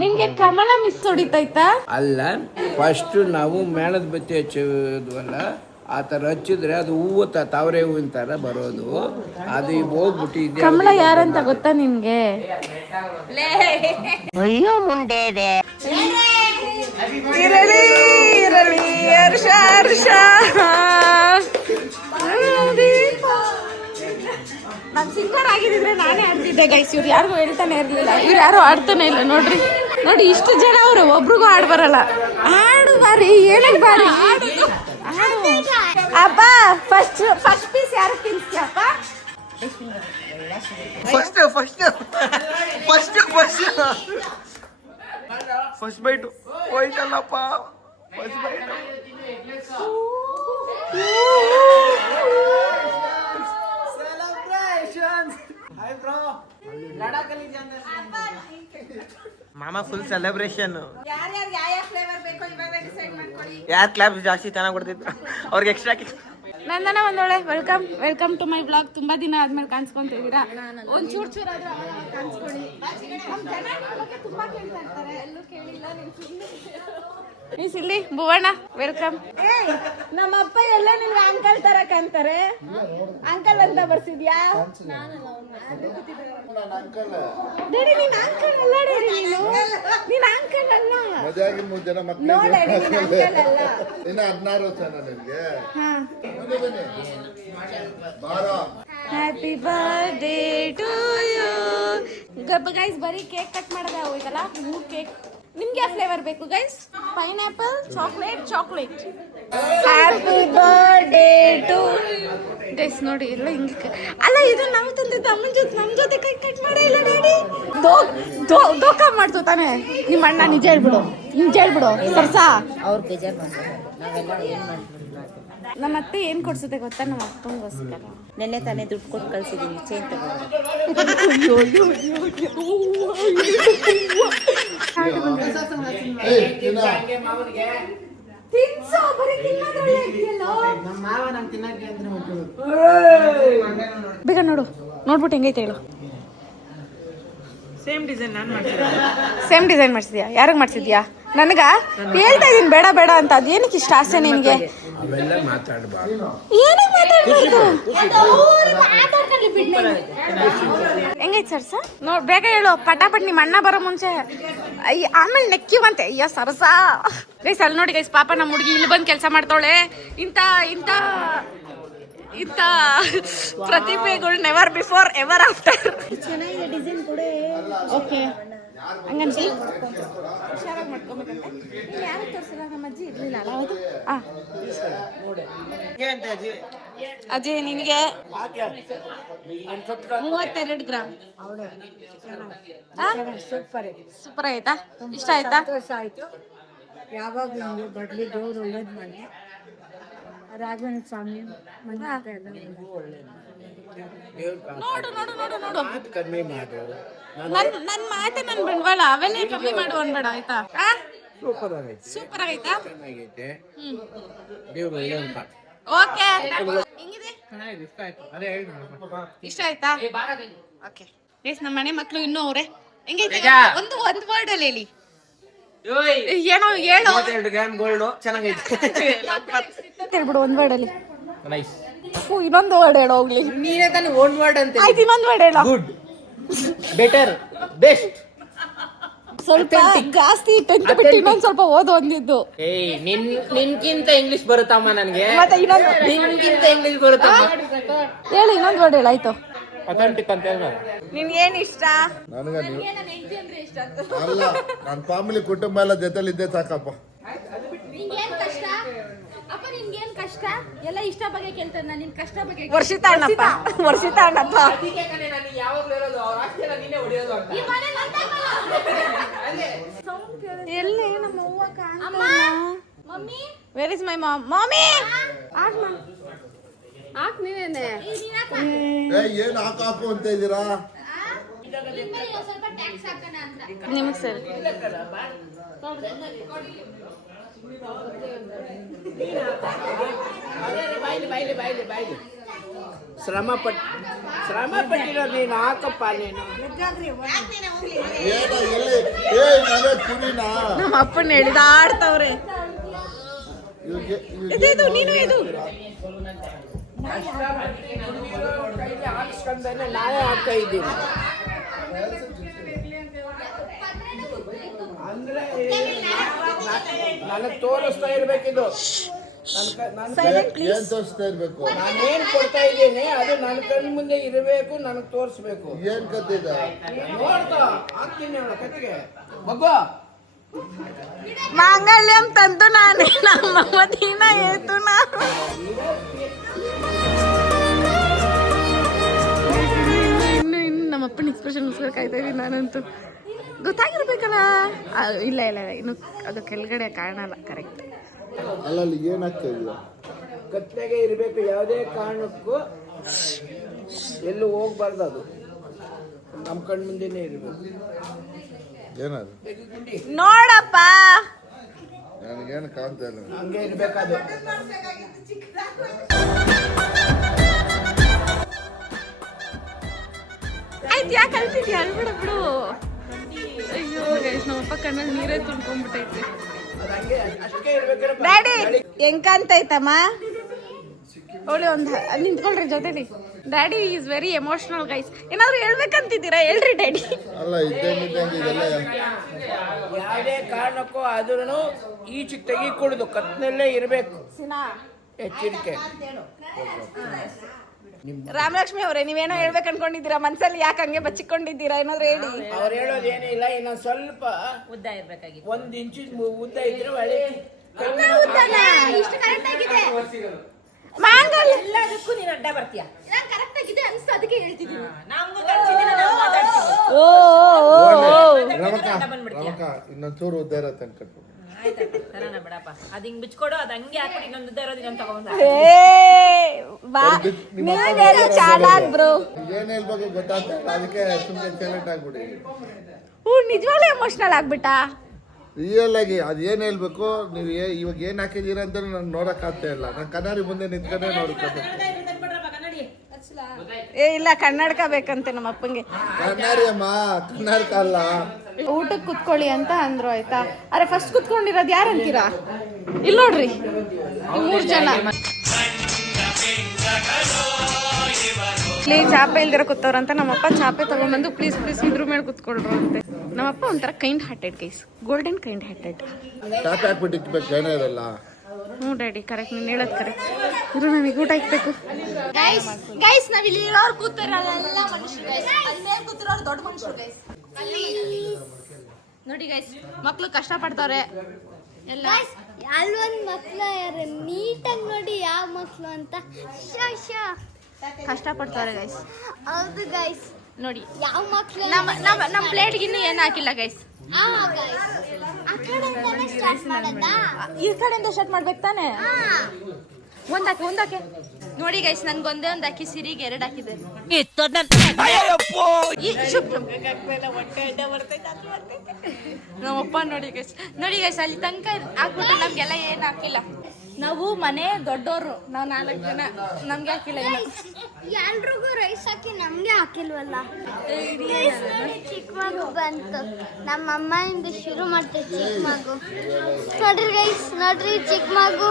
ನಿನ್ಗೆ ಕಮಲ ಮಿಸ್ ಹೊಡಿತೈತಾ? ಅಲ್ಲ, ಫಸ್ಟ್ ನಾವು ಮೇಣದ ಬತ್ತಿ ಹಚ್ಚೋದ್ವಲ್ಲ, ಆ ಥರ ಹಚ್ಚಿದ್ರೆ ಅದು ಹೂವು ತಾವರೆ ಹೂವಿನ ಥರ ಬರೋದು. ಅದು ಈಗ ಹೋಗ್ಬಿಟ್ಟು ಇದೆ. ಕಮಲ ಯಾರಂತ ಗೊತ್ತಾ ನಿನ್ಗೆ? ಇರಲಿ ಇರಲಿ ಹರ್ಷ ಹರ್ಷ. ನಾನು ಸಿಂಗರ್ ಆಗಿದ್ರೆ ನಾನೇ ಆಡ್ತಿದ್ದೆ ಗೈಸ್. ಇವ್ರು ಯಾರಿಗೂ ಹೇಳ್ತಾನೆ ಇರಲಿಲ್ಲ. ಇವ್ರು ಯಾರು ಆಡ್ತಾನೆ ಇಲ್ಲ. ನೋಡ್ರಿ ನೋಡಿ, ಇಷ್ಟು ಜನ ಅವರು, ಒಬ್ರಿಗೂ ಆಡ್ ಬರಲ್ಲ. ಆಡು ಬಾರಿ, ಏನಕ್ಕೆ ಬಾರಿ ಆಡು. ಅಪ್ಪ ಫಸ್ಟ್ ಪೀಸ್ ಯಾರು ತಿನ್ಸ್ತೀಯಪ್ಪ? ಫಸ್ಟ್ ಬೈಟು ಹೋಯ್ತಲ್ಲಪ್ಪ. ಫಸ್ಟ್ ಬೈಟು ಮಾಮ ಫುಲ್ ಸೆಲೆಬ್ರೇಷನ್. ಯಾರು ಕ್ಲಾಪ್ಸ್ ಜಾಸ್ತಿ ಚೆನ್ನಾಗಿ ಕೊಡ್ತಿದ್ರು ಅವ್ರಿಗೆ ಎಕ್ಸ್ಟ್ರಾ. ನಂದನ ಒಂದೊಳ್ಳೆ ವೆಲ್ಕಮ್ ಟು ಮೈ ಬ್ಲಾಗ್. ತುಂಬಾ ದಿನ ಆದ್ಮೇಲೆ ಕಾಣಿಸ್ಕೊಂತಿದ್ದೀರಾ. ಒಂದ್ ಚೂರ್ ಆದ್ರೂ ಕಾಣಿಸ್ಕೊಳ್ಳಿ. ತುಂಬಾ ಕೇಳ್ತಾ ಇರ್ತಾರೆ, ಎಲ್ಲೂ ಕೇಳಿಲ್ಲ. ನೀವ್ ಇಲ್ಲಿ ಭುವಣ್ಣ ವೆಲ್ಕಮ್. ನಮ್ಮ ಅಪ್ಪ ಎಲ್ಲ ನಿನ್ಗೆ ಅಂಕಲ್ ತರ ಕಾಣ್ತಾರೆ. ಅಂಕಲ್ ಅಂತ ಬರ್ಸಿದ್ಯಾ? ಡ್ಯಾಡಿ ನೀನ್ ಅಂಕಲ್ ಅಲ್ಲ. ಡ್ಯಾಡಿ ನೀನ್ ಅಂಕಲ್ ಅಲ್ಲ. ಮದುವೆಯಾಗಿ 3 ಜನ ಮಕ್ಕಳು ನೋ ಡ್ಯಾಡಿ ನೀನ್ ಅಂಕಲ್ ಅಲ್ಲ. ಇನ್ನು 16 ವರ್ಷ ನಿನಗೆ. Happy birthday to you. Guys ಬರೀ ಕೇಕ್ ಕಟ್ ಮಾಡೋದೇ ಹೋಯ್ತಲ್ಲ. 3 ಕೇಕ್. ನಿಮ್ಗೆ ಯಾವ ಫ್ಲೇವರ್ ಬೇಕು guys? Pineapple, chocolate. Happy birthday to guys. ನೋಡಿ ಎಲ್ಲ ಹಿಂಗೆ ಅಲ್ಲ, ಇದು ನಾವು ತಂದಿದ್ದು ಅಮ್ಮನ ನಮ್ಮ ಜೊತೆ ಕೈ ಕಟ್ ಮಾಡೇ ಇಲ್ಲ ಡ್ಯಾಡಿ. ದೋಖ ಮಾಡ್ತು ತಾನೆ ನಿಮ್ಮ ಅಣ್ಣ. ನಿಜ ಹೇಳ್ಬಿಡು ಸರ್ಸಾ. ಅವ್ರು ಬೇಜಾರು ಮಾಡ್ತಾರೆ. ನಾವೆಲ್ಲ ಏನು ಮಾಡ್ತೀವಿ? ನಮ್ಮ ಅತ್ತೆ ಏನ್ ಕೊಡ್ಸುತ್ತೆ ಗೊತ್ತಾ? ನಮ್ಮ ಅಪ್ಪಂಗೋಸ್ಕರ ನೆನ್ನೆ ತಾನೇ ದುಡ್ಡು ಕೊಟ್ಟು ಕಳ್ಸಿದೀನಿ, ಚೇನ್ ತಗೊಂಡು. ಬೇಗ ನೋಡ್ಬಿಟ್ಟು ಹೆಂಗೈತೆ ಹೇಳು. ಸೇಮ್ ಡಿಸೈನ್ ನಾನು ಮಾಡ್ತೀನಿ. ಸೇಮ್ ಡಿಸೈನ್ ಮಾಡ್ಸಿದ್ಯಾ? ಯಾರಿಗೆ ಮಾಡ್ಸಿದ್ಯಾ? ನನಗ ಹೇಳ್ತಾ ಇದೀನಿ ಬೇಡ ಬೇಡ ಅಂತ. ಅದೇನಕ್ಕೆ ಇಷ್ಟ ಆಸೆ ನಿನ್ಗೆ? ಅವೆಲ್ಲ ಮಾತಾಡಬಾರ್ದು. ಏನಕ್ಕೆ ಹೆಂಗೈತೆ ಸರ್ಸ? ನೋಡ್ ಬೇಗ ಹೇಳು ಪಟಾಪಟ್. ನಿಮ್ಮ ಅಣ್ಣ ಬರೋ ಮುಂಚೆ ಆಮೇಲೆ ನೆಕ್ಕಿವಂತೆ. ಅಯ್ಯ ಸರಸ ಗೈಸ್, ಅಲ್ಲಿ ನೋಡಿ ಗೈಸ್, ಪಾಪ ನಮ್ಮ ಹುಡುಗಿ ಇಲ್ಲಿ ಬಂದು ಕೆಲಸ ಮಾಡ್ತಾವಳೆ. ಇಂಥ ಇಂಥ ಇಂಥ ಪ್ರತಿಭೆಗಳು ನೆವರ್ ಬಿಫೋರ್ ಎವರ್ ಆಫ್ಟರ್. ಚೆನ್ನಾಗಿದೆ ಡಿಸೈನ್ ಕೂಡ. ಓಕೆ ಹಂಗಂತಿ ಹುಷಾರಾಗಿ ಮಾಡ್ಕೊಬೇಕಂತೆ. ಇಲ್ಲಿ ಯಾರು ತೋರಿಸಿಲ್ಲ, ನಮ್ಮ ಅಜ್ಜಿ ಇರ್ಲಿಲ್ಲ ಅಲ್ಲ ಅವತ್ತು. ಅಜ್ಜಿ ನಿನಗೆ 32 ಗ್ರಾಮ್. ಸೂಪರ್ ಆಯ್ತಾ? ಇಷ್ಟ ಆಯ್ತಾ? ಸಂತೋಷ ಆಯ್ತು. ಯಾವಾಗಲೂ ನಮಗೆ ಬಡ್ಲಿ ದೇವ್ರು ಒಳ್ಳೇದು ಮಾಡಿ. ರಾಘವೇಂದ್ರ ಸ್ವಾಮಿ ಮಂಜುನಾಥ ಎಲ್ಲ ನೋಡು ನೋಡು ನೋಡು ನೋಡು. ಮಾತು ಕಡಿಮೆ ಮಾಡು. ನನ್ ಮಾತೆ ನನ್ ಬಂಡವಾಳ ಅವೆನ್ನೇ ಕಮ್ಮಿ ಮಾಡು ಅನ್ಬೇಡ ಆಯ್ತಾ? ಸೂಪರ್ ಆಗೈತೆ, ಸೂಪರ್ ಆಗೈತಾ? ಚೆನ್ನಾಗೈತೆ. ದೇವ್ರು ಒಳ್ಳೇದು ಮಾಡಿ. ಓಕೆ ಹೆಂಗಿದೆ? ಇಷ್ಟ ಆಯ್ತಾ? ಓಕೆ ಗೈಸ್, ನಮ್ಮ ಮನೆ ಮಕ್ಳು ಇನ್ನೂ ಅವ್ರೆ. ಹೆಂಗೈತೆ? ಒಂದು ವರ್ಡ್ ಅಲ್ಲಿ ಹೇಳಿ. ಏನೋ ಹೇಳು. 32 ಗ್ರಾಮ್ ಗೋಲ್ಡ್ ಚೆನ್ನಾಗೈತೆ. ಹೇಳ್ಬಿಡು ಒಂದ್ ವರ್ಡ್ ಅಲ್ಲಿ. ಇನ್ನೊಂದು ವರ್ಡ್ ಹೇಳು ಹೋಗ್ಲಿ. ನೀನೇ ತಾನೇ ಓನ್ ವರ್ಡ್ ಅಂತ. ಆಯ್ತು, ಇನ್ನೊಂದು ವರ್ಡ್ ಹೇಳು. Good, better, best. ಸ್ವಲ್ಪ ಜಾಸ್ತಿ ಟೆಂತ್ ಬಿಟ್ಟು ಇನ್ನೊಂದ್ ಸ್ವಲ್ಪ ಓದು ಅಂದಿದ್ದು. ಏಯ್ ನಿನ್ಕಿಂತ ಇಂಗ್ಲಿಷ್ ಬರುತ್ತಮ್ಮ ನನಗೆ. ಮತ್ತೆ ಇನ್ನೊಂದು ನಿನ್ಗಿಂತ ಇಂಗ್ಲಿಷ್ ಬರುತ್ತಮ್ಮ. ಹೇಳು, ಇನ್ನೊಂದು ವರ್ಡ್ ಹೇಳು. ಆಯ್ತು. ಅಥೆಂಟಿಕ್ ಅಂತ ಹೇಳ. ನಿನ್ಗೇನ್ ಇಷ್ಟ? ನನಗ ಅಲ್ಲ, ನನ್ನ ಫ್ಯಾಮಿಲಿ ಕುಟುಂಬ ಎಲ್ಲ ಜೊತೆಲಿ ಇದ್ದೆ ಸಾಕಪ್ಪ. ನಿಂಗೇನ್ ಕಷ್ಟ ಅಪ್ಪ? ನಿನ್ಗೇನ್ ಕಷ್ಟ? ಎಲ್ಲ ಇಷ್ಟ ಬಗ್ಗೆ ಕೇಳ್ತಾರೆ, ನಾನು ನಿನ್ ಕಷ್ಟ ಬಗ್ಗೆ. ವರ್ಷಿತಾ ಅಣ್ಣಪ್ಪ, ವರ್ಷಿತಾ ಅಣ್ಣಪ್ಪ. ಈ ಮನೆ ನಂದಲ್ಲ. ಎಲ್ಲಿ ನಮ್ಮ ಅವ್ವ ಕಾಣ್ತಾ? Mummy where is my mom? ಮಾಮಿ ಹಾಕ್ ನೀನೇನೆ. ಏನ್ ಹಾಕು ಅಂತ ಇದ್ದೀರಾ? ಸ್ವಲ್ಪ ಟ್ಯಾಕ್ಸ್ ಹಾಕೋಣ ಅಂತ. ನಿಮಗ್ ಸರಿ. ಶ್ರಮ ಪಟ್ಟಿರೋದು ನೀನು ಹಾಕಪ್ಪ. ನೀನು ಏನ ಎಲ್ಲಿ? ಏ ನಾನೇ ಕುರಿನಾ? ನಮ್ಮ ಅಪ್ಪನ ಹಿಡಿದಾಡ್ತವ್ರೆ. ಇದು ನೀನು ಇದು ಹಾಕ್ಸ್ಕೊಂಡೇನೆ ನಾನೇ ಹಾಕ್ತಾ ಇದ್ದೀನಿ. ಅಂದ್ರೆ ನನಗೆ ತೋರಿಸ್ತಾ ಇರ್ಬೇಕಿದು. ಏನ್ ತೋರಿಸ್ತಾ ಇರ್ಬೇಕು? ನಾನೇನ್ ಕೊಡ್ತಾ ಇದ್ದೀನಿ ಅದು ನನ್ನ ಕಣ್ಣು ಮುಂದೆ ಇರಬೇಕು, ನನಗೆ ತೋರಿಸ್ಬೇಕು. ಏನ್ ಕತ್ತಿದ? ನೋಡ್ಕೊ, ಹಾಕ್ತೀನಿ ಅವಳ ಕತ್ತಿಗೆ. ಮಗು ಮಾಂಗಲ್ಯಂ ತಂತು ನಾನೇ ನಮ್ಮ ಮದೀನ ಏತು ನಾ. ಇನ್ನು ನಮ್ಮ ಅಪ್ಪನ ಎಕ್ಸ್ಪ್ರೆಷನ್ ಕಾಯ್ತಾ ಇದೀನಿ ನಾನಂತೂ. ಗೊತ್ತಾಗಿರ್ಬೇಕಲ್ಲ. ಇಲ್ಲ ಇಲ್ಲ ಇನ್ನು ಅದು ಕೆಳಗಡೆ ಕಾಣಲ್ಲ. ಕರೆಕ್ಟ್. ಅಲ್ಲ, ಅಲ್ಲಿ ಏನ್ ಆಗ್ತಾ ಇದೆಯಾ? ಕತ್ಲೆಗೆ ಇರಬೇಕು, ಯಾವುದೇ ಕಾರಣಕ್ಕೂ ಎಲ್ಲೂ ಹೋಗ್ಬಾರ್ದು. ಅದು ನಮ್ಮ ಕಣ್ಣು ಮುಂದೆನೇ ಇರಬೇಕು. ಏನದು? ನೋಡಪ್ಪ, ನನಗೇನು ಕಾಣ್ತಾ ಇಲ್ಲ. ಹಂಗೆ ಇರ್ಬೇಕದು. ಆಯ್ತು, ಯಾಕೆ ಅಳ್ತಿದ್ಯಾ? ಅಳ್ಬಿಡ ಬಿಡು. ಅಯ್ಯೋ ಗೈಸ್, ನಮ್ಮಪ್ಪ ಕಣ್ಣಲ್ಲಿ ನೀರೇ ತುಂಬ್ಕೊಂಡ್ಬಿಟ್ಟೈತೆ. ಡ್ಯಾಡಿ ಹೆಂಗ್ ಕಾಣ್ತೈತಮ್ಮ? ಅವಳಿ ಒಂದು ನಿಂತ್ಕೊಳ್ರಿ ಜೊತೆಲಿ. Daddy is very emotional guys. ಏನಾದ್ರು ಹೇಳ್ಬೇಕಂತಿದ್ದೀರಾ? ಹೇಳ್ರಿ ಡ್ಯಾಡಿ. ಅಲ್ಲ, ಇದ್ದಂಗೆ ಇದೆಲ್ಲ ಯಾವುದೇ ಕಾರಣಕ್ಕೂ ಆದ್ರೂ ಈಚೆಗೆ ತೆಗಿಕೊಡುದು, ಕತ್ನಲ್ಲೇ ಇರಬೇಕು. ಎಚ್ಚರಿಕೆ. ರಾಮಲಕ್ಷ್ಮಿ ಅವರೇ, ನೀವೇನೋ ಹೇಳ್ಬೇಕು ಅನ್ಕೊಂಡಿದ್ದೀರಾ? ಮನ್ಸಲ್ಲಿ ಯಾಕೆ ಹಂಗೆ ಬಚ್ಚಿಕೊಂಡಿದ್ದೀರಾ? ಏನಾದ್ರು ಹೇಳಿ. ಅವ್ರು ಹೇಳೋದು ಏನಿಲ್ಲ, ಇನ್ನ ಸ್ವಲ್ಪ ಉದ್ದ ಇರ್ಬೇಕಾಗಿತ್ತು. 1 ಇಂಚು ಉದ್ದ ಇದ್ರೆ ಒಳ್ಳೆ. ಇಷ್ಟು ಕರೆಕ್ಟ್ ಆಗಿದೆ. ಮಾಂಗಲ್ಯ ಎಲ್ಲದಕ್ಕೂ ನೀನು ಅಡ್ಡ ಬರ್ತೀಯ. ನಾನು ಕರೆಕ್ಟ್ ಆಗಿದೆ ಅನ್ಸ್ತು, ಅದಕ್ಕೆ ಹೇಳ್ತಿದ್ದೀನಿ. ನಮಗೂ ಕಳ್ಸಿದ್ದೀನಿ, ನಾವು ಮಾತಾಡ್ತೀವಿ. ರಮಕ ಇನ್ನೊಂಚೂರು ಉದ್ದ ಇರತ್ತೆ ಅನ್ಕೊಂಡು. ಆಯ್ತಾಯ್ತು, ತರೋಣ ಬಿಡಪ್ಪ. ಅದು ಹಿಂಗ್ ಬಿಚ್ಕೊಡು, ಅದು ಹಂಗೆ ಹಾಕೊಂಡು ಇನ್ನೊಂದು ಉದ್ದ ಇರೋದು ಇನ್ನೊಂದು ತಗೊಂಡ. ಚಾಲಾಕ್ ಬ್ರೋ. ಏನ್ ಹೇಳ್ಬೇಕು ಗೊತ್ತಾಗ್ತಾ ಇಲ್ಲ, ಅದಕ್ಕೆ ಸುಮ್ಮನೆ ಸೈಲೆಂಟ್ ಆಗ್ಬಿಡಿ. ನಿಜವಾಗ್ಲೂ ಎಮೋಷನಲ್ ಆಗ್ಬಿಟ್ಟಾ? ರಿಯಲ್ ಆಗಿ ಅದೇನ್ ಹೇಳ್ಬೇಕು. ನೀವು ಇವಾಗ ಏನ್ ಹಾಕಿದೀರಾ ಅಂತ ನಾನು ನೋಡಕ್ ಆಗ್ತಾ ಇಲ್ಲ. ನಾನು ಕನ್ನಡಿ ಮುಂದೆ ನಿಂತ್ಕೊಂಡೆ ನೋಡ್ಕೊಂಡು. ಏ ಇಲ್ಲ ಕನ್ನಡಕ ಬೇಕಂತೆ ನಮ್ಮ ಅಪ್ಪಂಗೆ. ಕನ್ನಡಿ ಅಮ್ಮ, ಕನ್ನಡಕ ಅಲ್ಲ. ಊಟಕ್ಕೆ ಕುತ್ಕೊಳ್ಳಿ ಅಂತ ಅಂದ್ರು ಆಯ್ತಾ. ಅರೆ ಫಸ್ಟ್ ಕುತ್ಕೊಂಡಿರೋದು ಯಾರು ಅಂತೀರಾ? ಇಲ್ಲಿ ನೋಡ್ರಿ, ಈ 3 ಜನ ಇಲ್ಲಿ ಚಾಪೆ ಇಲ್ದಿರ ಕೂತವ್ರಂತ. ನಮ್ಮಪ್ಪ ಚಾಪೆ ತಗೊಂಡ್ಬಂದು ಪ್ಲೀಸ್ ಪ್ಲೀಸ್ ಇದ್ರ ಮೇಲೆ ಕುತ್ಕೊಳ್ರು ಅಂತೆ. ನಮ್ಮಪ್ಪ ಒಂಥರ kind hearted guys, golden kind hearted. ಚಾಪೆ ಹಾಕ್ಬಿಟ್ಟು ಇಕ್ಬೇಕು, ಏನೇ ಇರಲ್ಲ. ಹ್ಞೂ ಡ್ಯಾಡಿ, ಕರೆಕ್ಟ್, ನೀನು ಹೇಳೋದು ಕರೆಕ್ಟ್. ಇರು, ನನಗೆ ಊಟ ಇಕ್ಬೇಕು. ಗೈಸ್ ನಾವ್ ಇಲ್ಲಿ ಇರೋರು ಕೂತಿರಲ್ಲ ಮನುಷ್ಯರು ಗೈಸ್, ಅಲ್ಲೇ ಕೂತಿರೋರು ದೊಡ್ಡ ಮನುಷ್ಯರು ಗೈಸ್. ನೋಡಿ ಗೈಸ್, ಮಕ್ಳು ಕಷ್ಟ ಪಡ್ತಾವ್ರೆ ಎಲ್ಲ. ಅಲ್ಲೊಂದ್ ಮಕ್ಳು ಯಾರು ನೀಟಾಗಿ ನೋಡಿ ಯಾವ ಮಕ್ಳು ಅಂತ. ಕಷ್ಟ ಪಡ್ತಾವ್ರೆ ಗೈಸ್. ಹೌದು ಗೈಸ್, ನೋಡಿ ಯಾವ ಮಕ್ಳು ನಮ್ಮ ಪ್ಲೇಟ್ಗೆ ಇನ್ನೂ ಏನು ಹಾಕಿಲ್ಲ ಗೈಸ್. ಆ ಕಡೆ ಸ್ಟಾರ್ಟ್ ಮಾಡದಾ? ಈ ಕಡೆಯಿಂದ ಸ್ಟಾರ್ಟ್ ಮಾಡ್ಬೇಕು ತಾನೆ. ಒಂದಾಕೆ ನೋಡಿ ಗೈಸ್, ನನ್ಗೊಂದೇ ಒಂದು ಹಾಕಿ, ಸಿರಿಗೆ 2 ಹಾಕಿದೆ. ನಮ್ಮಪ್ಪ ನೋಡಿ ಗೈಸ್ ಅಲ್ಲಿ ತನಕ ಹಾಕ್ಬಿಟ್ಟು ನಮ್ಗೆಲ್ಲ ಏನು ಹಾಕಿಲ್ಲ. ನಾವು ಮನೆ ದೊಡ್ಡೋರು, ನಾವು 4 ಜನ, ನಮ್ಗೆ ಹಾಕಿಲ್ಲ. ಎಲ್ರಿಗೂ ರೈಸ್ ಹಾಕಿ ನಮ್ಗೆ ಹಾಕಿಲ್ವಲ್ಲ. ಚಿಕ್ಕ ಮಗು ಬಂತು, ನಮ್ಮ ಅಮ್ಮಯಿಂದ ಶುರು ಮಾಡ್ತೇವೆ. ಚಿಕ್ಕ ಮಗು ನೋಡ್ರಿ ಗೈಸ್, ನೋಡ್ರಿ ಚಿಕ್ಕ ಮಗು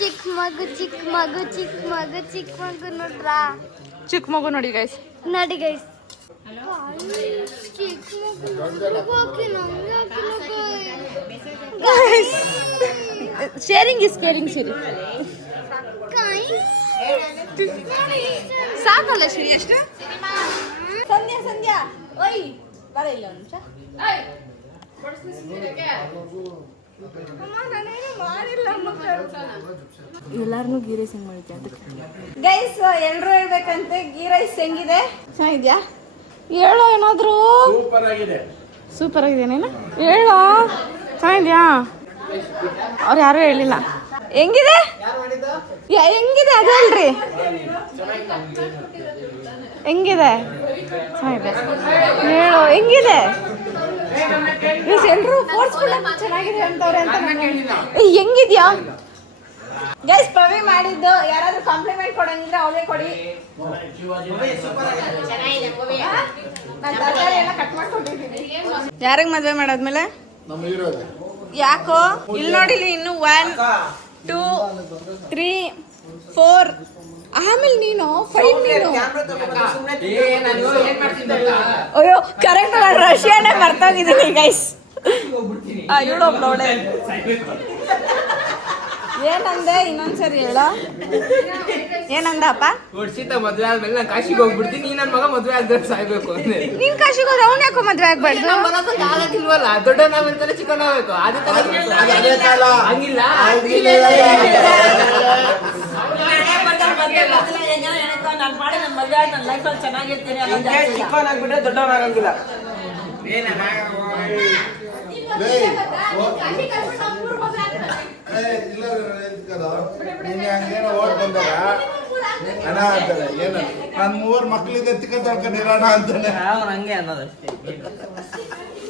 ಚಿಕ್ಕ ಮಗು ಚಿಕ್ಕ ಮಗು ಚಿಕ್ಕ ಮಗು ಚಿಕ್ಕ ಮಗು ನೋಡ್ರಾ? ಚಿಕ್ಕ ಮಗು ನೋಡಿ ಗೈಸ್, ನೋಡಿ ಗೈಸ್, ಚಿಕ್ಕ ಮಗು ಹಾಕಿ ನಮ್ಗೆ ಹಾಕಿಲ್ಲ. ಶೇರಿಂಗ್ ಇಸ್ ಕೇರಿಂಗ್ ಸಿರಿ. ಸಾಕಲ್ಲ ಸಿರಿ ಎಷ್ಟು? ಸಂಧ್ಯಾ ಓಯ್ ಬರ ಇಲ್ಲ ಒಂದು ನಿಮಿಷ. ಎಲ್ಲಾರನು ಗೀ ರೈಸ್ ಹೆಂಗ್ ಮಾಡಿದ್ದೆ ಅದಕ್ಕೆ ಗೈಸ್ ಎಲ್ರು ಹೇಳ್ಬೇಕಂತೆ. ಗೀ ರೈಸ್ ಹೆಂಗಿದೆ? ಚೆನ್ನಾಗಿದ್ಯಾ? ಹೇಳೋ ಏನಾದ್ರು. ಸೂಪರ್ ಆಗಿದೇನೇನು ಹೇಳೋ. ಚೆನ್ನಾಗಿದ್ಯಾ? ಅವ್ರು ಯಾರು ಹೇಳಿಲ್ಲ. ಹೆಂಗಿದೆ ಹೆಂಗಿದೆ ಅದು ಹೇಳ್ರಿ. ಹೆಂಗಿದೆ? ಚೆನ್ನಾಗಿದೆ ಹೇಳು. ಹೆಂಗಿದೆ? ಎಲ್ರು ಫೋರ್ಸ್ಫುಲ್ ಆಗಿ ಚೆನ್ನಾಗಿದೆ ಅಂತವ್ರೆ ಅಂತ ಹೆಂಗಿದ್ಯಾ ಗೈಸ್? ಪವಿ ಮಾಡಿದ್ದು ಯಾರಾದ್ರೂ ಕಾಂಪ್ಲಿಮೆಂಟ್ ಕೊಡಂಗಿದ್ರೆ ಅವಳೇ ಕೊಡಿ. ನಾನು ತರಕಾರಿ ಎಲ್ಲ ಕಟ್ ಮಾಡ್ಕೊಂಡಿದ್ದೀನಿ. ಯಾರಿಗೆ ಮದ್ವೆ ಮಾಡಾದ್ಮೇಲೆ? ನಮ್ಮ ಹೀರೋಗೆ. ಯಾಕೋ ಇಲ್ಲಿ ನೋಡಿಲಿ, ಇನ್ನು 1 2 3 4 ಆಮೇಲೆ ನೀನು 5 ನೀನು. ಅಯ್ಯೋ ಕರೆಕ್ಟ್, ನಾನು ರಷ್ಯಾನೇ ಮರ್ತೋಗಿದ್ದೀನಿ ಗೈಸ್. ಇವಳೊಬ್ಳೋಳೆ ಏನಂದೆ? ಇನ್ನೊಂದ್ಸರಿ ಹೇಳೋ. ಏನಂದಪ್ಪ? ವರ್ಷಿತ ಮದ್ವೆ ಆದ್ಮೇಲೆ ನಾನು ಕಾಶಿಗೆ ಹೋಗ್ಬಿಡ್ತೀನಿ, ನೀ ನನ್ನ ಮಗ ಮದ್ವೆ ಆದ್ಮೇಲೆ ಸಾಯ್ಬೇಕು ಅಂದ್ರೆ. ನೀನ್ ಕಾಶಿಗೆ ಹೋದ್ರೆ ಅವ್ನ ಯಾಕೋ ಮದ್ವೆ ಆಗ್ಬಾರ್ದು? ಆಗಕ್ಕಿಲ್ವಲ್ಲ, ದೊಡ್ಡವನಾಗ್ತಾರೆ ಚಿಕ್ಕವನಾಗಬೇಕು. ಅದೇ ತರ ಹಂಗಿಲ್ಲ. ನಾನು ಮಾಡಿ ನನ್ನ ಮದುವೆ ಆಗಿ ನನ್ನ ಲೈಫಲ್ಲಿ ಚೆನ್ನಾಗಿರ್ತೀನಿ. ಚಿಕ್ಕವನಾಗ್ಬಿಟ್ರೆ ದೊಡ್ಡವನಾಗಂಗಿಲ್ಲ. ನೀನು ಹಂಗೇನೋ ಓಡ್ ಬಂದಾಗ ಅಣ್ಣ ಅಂತಾರೆ, ಏನ ನಾನು 3 ಮಕ್ಳಿಂದ ತಿಕ್ಕ ತಳ್ಕೊಂಡಿರೋಣ ಅಂತಾನೆ. ಹಂಗೆ ಅನ್ನೋದಷ್ಟೇ.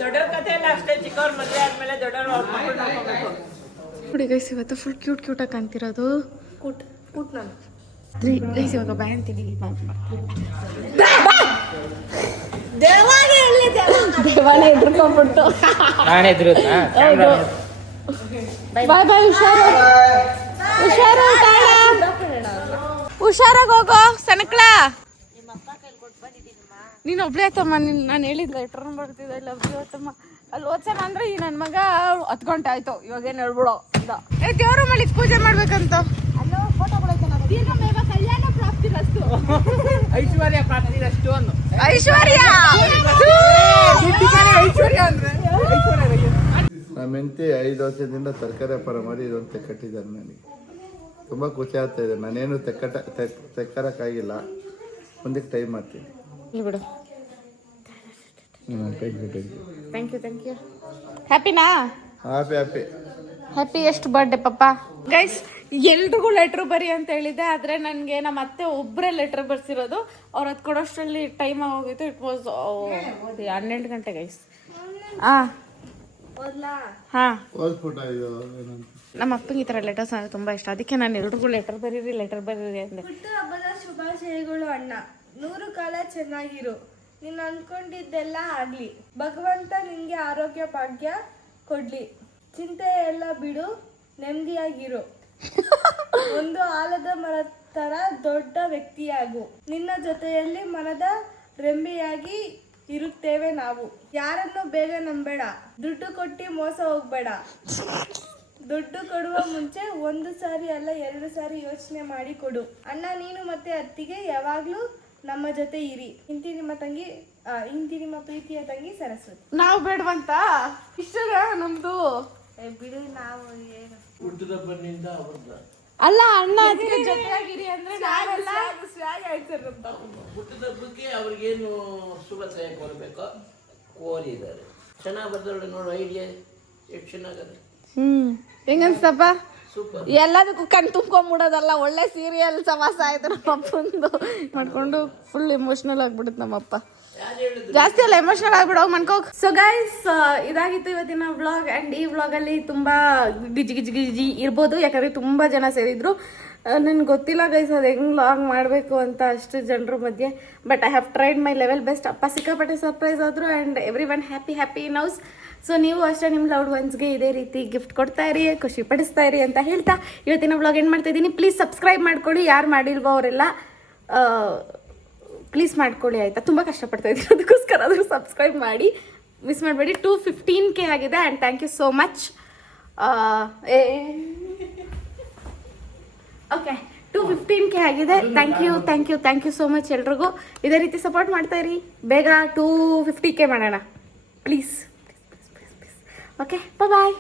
ದೊಡ್ಡವ್ರ ಕಥೆ ಎಲ್ಲ ಅಷ್ಟೇ, ಚಿಕ್ಕವ್ರ ಮದುವೆ ಆದ್ಮೇಲೆ ದೊಡ್ಡವ್ರು ಅವ್ರ ಮಕ್ಕಳು ನೋಡ್ಕೋಬೇಕು. ನೋಡಿ ಗೈಸ್, ಇವತ್ತು ಫುಲ್ ಕ್ಯೂಟ್ ಆಗಿ ಕಾಣ್ತಿರೋದು. ಕೂಟ್ ನಾನು ಗೈಸ್ ಇವಾಗ ಬಾಯ್ ಅಂತೀನಿ. ದೇವಾನೇ ಎದ್ರುಕೊಂಡ್ಬಿಡ್ತು. ಬಾಯ್ ಬಾಯ್, ಹುಷಾರಾಗಿ ಹೋಗೋ ಸನಕ್ಳ. ನೀನು ಒಬ್ಳೆ ಆಯ್ತಮ್ಮ. ನಾನು ಹೇಳಿದ್ಲ ಲೆಟ್ರ್ ಬರ್ತಿದ್ದೆ ಇಲ್ಲ ಇವತ್ತಮ್ಮ. ಅಲ್ಲಿ ಓದ್ಸೋಣ ಅಂದ್ರೆ ಈ ನನ್ನ ಮಗ 10 ಗಂಟೆ ಆಯ್ತು. ಇವಾಗ ಏನು ಹೇಳ್ಬಿಡೋ ದೇವ್ರ ಮಳಿಗೆ ಪೂಜೆ ಮಾಡ್ಬೇಕಂತ. ಕಲ್ಯಾಣ ಪ್ರಾಪ್ತಿರಸ್ತು. ಐಶ್ವರ್ಯ ಪ್ರಾಪ್ತಿರಷ್ಟು ಅನ್ನು. ಐಶ್ವರ್ಯ ನಮ್ಮ ಹೆಂಡತಿ 5 ವರ್ಷದಿಂದ ತರಕಾರಿ ವ್ಯಾಪಾರ ಮಾಡಿ ಇದೊಂದು ತೆಕ್ಕಟ್ಟಿದ್ದಾರೆ. ನನಗೆ ತುಂಬ ಖುಷಿ ಆಗ್ತಾ ಇದೆ. ನಾನೇನು ತೆಕ್ಕರಕ್ಕಾಗಿಲ್ಲ, ಮುಂದಕ್ಕೆ ಟೈಮ್ ಮಾಡ್ತೀನಿ. ಬಿಡು. Thank you. Thank you. ಹ್ಯಾಪಿನಾ? ಹ್ಯಾಪಿ. ಎಷ್ಟು ಬರ್ಡೇ ಪಪ್ಪ? ಗೈಸ್ ಎಲ್ರಿಗೂ ಲೆಟ್ರ್ ಬರಿ ಅಂತ ಹೇಳಿದ್ದೆ, ಆದರೆ ನನಗೆ ನಮ್ಮ ಅತ್ತೆ ಒಬ್ಬರೇ ಲೆಟ್ರ್ ಬರ್ಸಿರೋದು. ಅವ್ರು ಅದು ಕೊಡೋಷ್ಟರಲ್ಲಿ ಟೈಮ್ ಆಗೋಗಿತ್ತು. ಇಟ್ ವಾಸ್ 12 ಗಂಟೆ ಗೈಸ್. ಹಾಂ ಓದ್ಬಿಟ್ಟ ಇದು ಏನಂತ ನಮ್ಮ ಅಪ್ಪಂಗೆ ಈ ಥರ ಲೆಟರ್ಸ್ ಅಂದರೆ ತುಂಬ ಇಷ್ಟ. ಅದಕ್ಕೆ ನಾನು ಎಲ್ರಿಗೂ ಲೆಟರ್ ಬರೀರಿ ಅಂದೆ. ಹುಟ್ಟು ಹಬ್ಬದ ಶುಭಾಶಯಗಳು ಅಣ್ಣ. 100 ಕಾಲ ಚೆನ್ನಾಗಿರು. ನೀನು ಅನ್ಕೊಂಡಿದ್ದೆಲ್ಲ ಆಗ್ಲಿ. ಭಗವಂತ ನಿನ್ಗೆ ಆರೋಗ್ಯ ಭಾಗ್ಯ ಕೊಡ್ಲಿ. ಚಿಂತೆ ಎಲ್ಲ ಬಿಡು, ನೆಮ್ಮದಿಯಾಗಿರು. ಒಂದು ಆಲದ ಮರದ ತರ ದೊಡ್ಡ ವ್ಯಕ್ತಿಯಾಗು. ನಿನ್ನ ಜೊತೆಯಲ್ಲಿ ಮನದ ರೆಂಬೆಯಾಗಿ ಇರುತ್ತೇವೆ ನಾವು. ಯಾರನ್ನು ಬೇಗ ನಂಬೇಡ. ದುಡ್ಡು ಕೊಟ್ಟು ಮೋಸ ಹೋಗ್ಬೇಡ. ದುಡ್ಡು ಕೊಡುವ ಮುಂಚೆ 1 ಸಾರಿ ಅಲ್ಲ 2 ಸಾರಿ ಯೋಚನೆ ಮಾಡಿ ಕೊಡು. ಅಣ್ಣ, ನೀನು ಮತ್ತೆ ಅತ್ತಿಗೆ ಯಾವಾಗ್ಲೂ ನಮ್ಮ ಜೊತೆ ಇರಿ. ಇಂತಿ ನಿಮ್ಮ ಪ್ರೀತಿಯ ತಂಗಿ ಸರಸ್ವತಿ. ನಾವು ಬೇಡವಂತ ಇಷ್ಟ ನಮ್ದು. ಬಿಡು, ನಾವು ಏನು ಅಲ್ಲ ಅಣ್ಣ ಅದಕ್ಕೆ ಜೊತೆಯಾಗಿರಿ ಅಂದ್ರೆ ನಾವೆಲ್ಲ ಹುಟ್ಟಿದ ಹಬ್ಬಕ್ಕೆ ಅವ್ರಿಗೇನು ಶುಭಾಶಯ ಕೋರಬೇಕೋ ಕೋರಿದ್ದಾರೆ. ಚೆನ್ನಾಗಿ ಬರ್ದವಳು ನೋಡು, ಐಡಿಯಾ ಎಷ್ಟು ಚೆನ್ನಾಗದೆ. ಹೆಂಗನ್ಸ್ತಪ್ಪ? ಸೂಪರ್. ಎಲ್ಲದಕ್ಕೂ ಕಣ್ ತುಂಬ್ಕೊಂಬಿಡೋದಲ್ಲ, ಒಳ್ಳೆ ಸೀರಿಯಲ್ ಸಮಾಸ ಆಯ್ತು ನಮ್ಮಪ್ಪಂದು ಮಾಡ್ಕೊಂಡು ಫುಲ್ ಎಮೋಷನಲ್ ಆಗ್ಬಿಡುತ್ತೆ ನಮ್ಮಪ್ಪ. ಜಾಸ್ತಿ ಅಲ್ಲ, ಎಮೋಷನಲ್ ಆಗ್ಬಿಡೋಗಿ ಮನ್ಕೋಗ್. ಸೊ ಗೈಸ್, ಇದಾಗಿತ್ತು ಇವತ್ತಿನ ವ್ಲಾಗ್. ಆ್ಯಂಡ್ ಈ ವ್ಲಾಗಲ್ಲಿ ತುಂಬ ಗಿಜಿ ಇರ್ಬೋದು, ಯಾಕಂದರೆ ತುಂಬ ಜನ ಸೇರಿದ್ರು. ನನಗೆ ಗೊತ್ತಿಲ್ಲ ಗೈಸ್ ಅದು ಹೆಂಗೆ ವ್ಲಾಗ್ ಮಾಡಬೇಕು ಅಂತ ಅಷ್ಟು ಜನರ ಮಧ್ಯೆ. But I have tried my level best. ಅಪ್ಪ ಸಿಕ್ಕಾಪಟ್ಟೆ ಸರ್ಪ್ರೈಸ್ ಆದರು and every one happy now. So ನೀವು ಅಷ್ಟೇ ನಿಮ್ಮ ಲವ್ಡ್ ಒನ್ಸ್ಗೆ ಇದೇ ರೀತಿ ಗಿಫ್ಟ್ ಕೊಡ್ತಾ ಇರಿ, ಖುಷಿ ಪಡಿಸ್ತಾ ಇರಿ ಅಂತ ಹೇಳ್ತಾ ಇವತ್ತಿನ ವ್ಲಾಗ್ ಏನು ಮಾಡ್ತಾ ಇದ್ದೀನಿ. ಪ್ಲೀಸ್ ಸಬ್ಸ್ಕ್ರೈಬ್ ಮಾಡ್ಕೊಳ್ಳಿ, ಯಾರು ಮಾಡಿಲ್ವೋ ಅವರೆಲ್ಲ ಪ್ಲೀಸ್ ಮಾಡ್ಕೊಳ್ಳಿ ಆಯಿತಾ. ತುಂಬ ಕಷ್ಟಪಡ್ತಾ ಇದ್ದೀನಿ, ಅದಕ್ಕೋಸ್ಕರ ಆದರೂ ಸಬ್ಸ್ಕ್ರೈಬ್ ಮಾಡಿ, ಮಿಸ್ ಮಾಡಬೇಡಿ. 215K ಆಗಿದೆ and thank you so much. Okay, 215K ಆಗಿದೆ. ಥ್ಯಾಂಕ್ ಯು ಸೋ ಮಚ್ ಎಲ್ರಿಗೂ. ಇದೇ ರೀತಿ ಸಪೋರ್ಟ್ ಮಾಡ್ತಾ ಇರಿ. ಬೇಗ 250K ಮಾಡೋಣ ಪ್ಲೀಸ್. Okay, bye.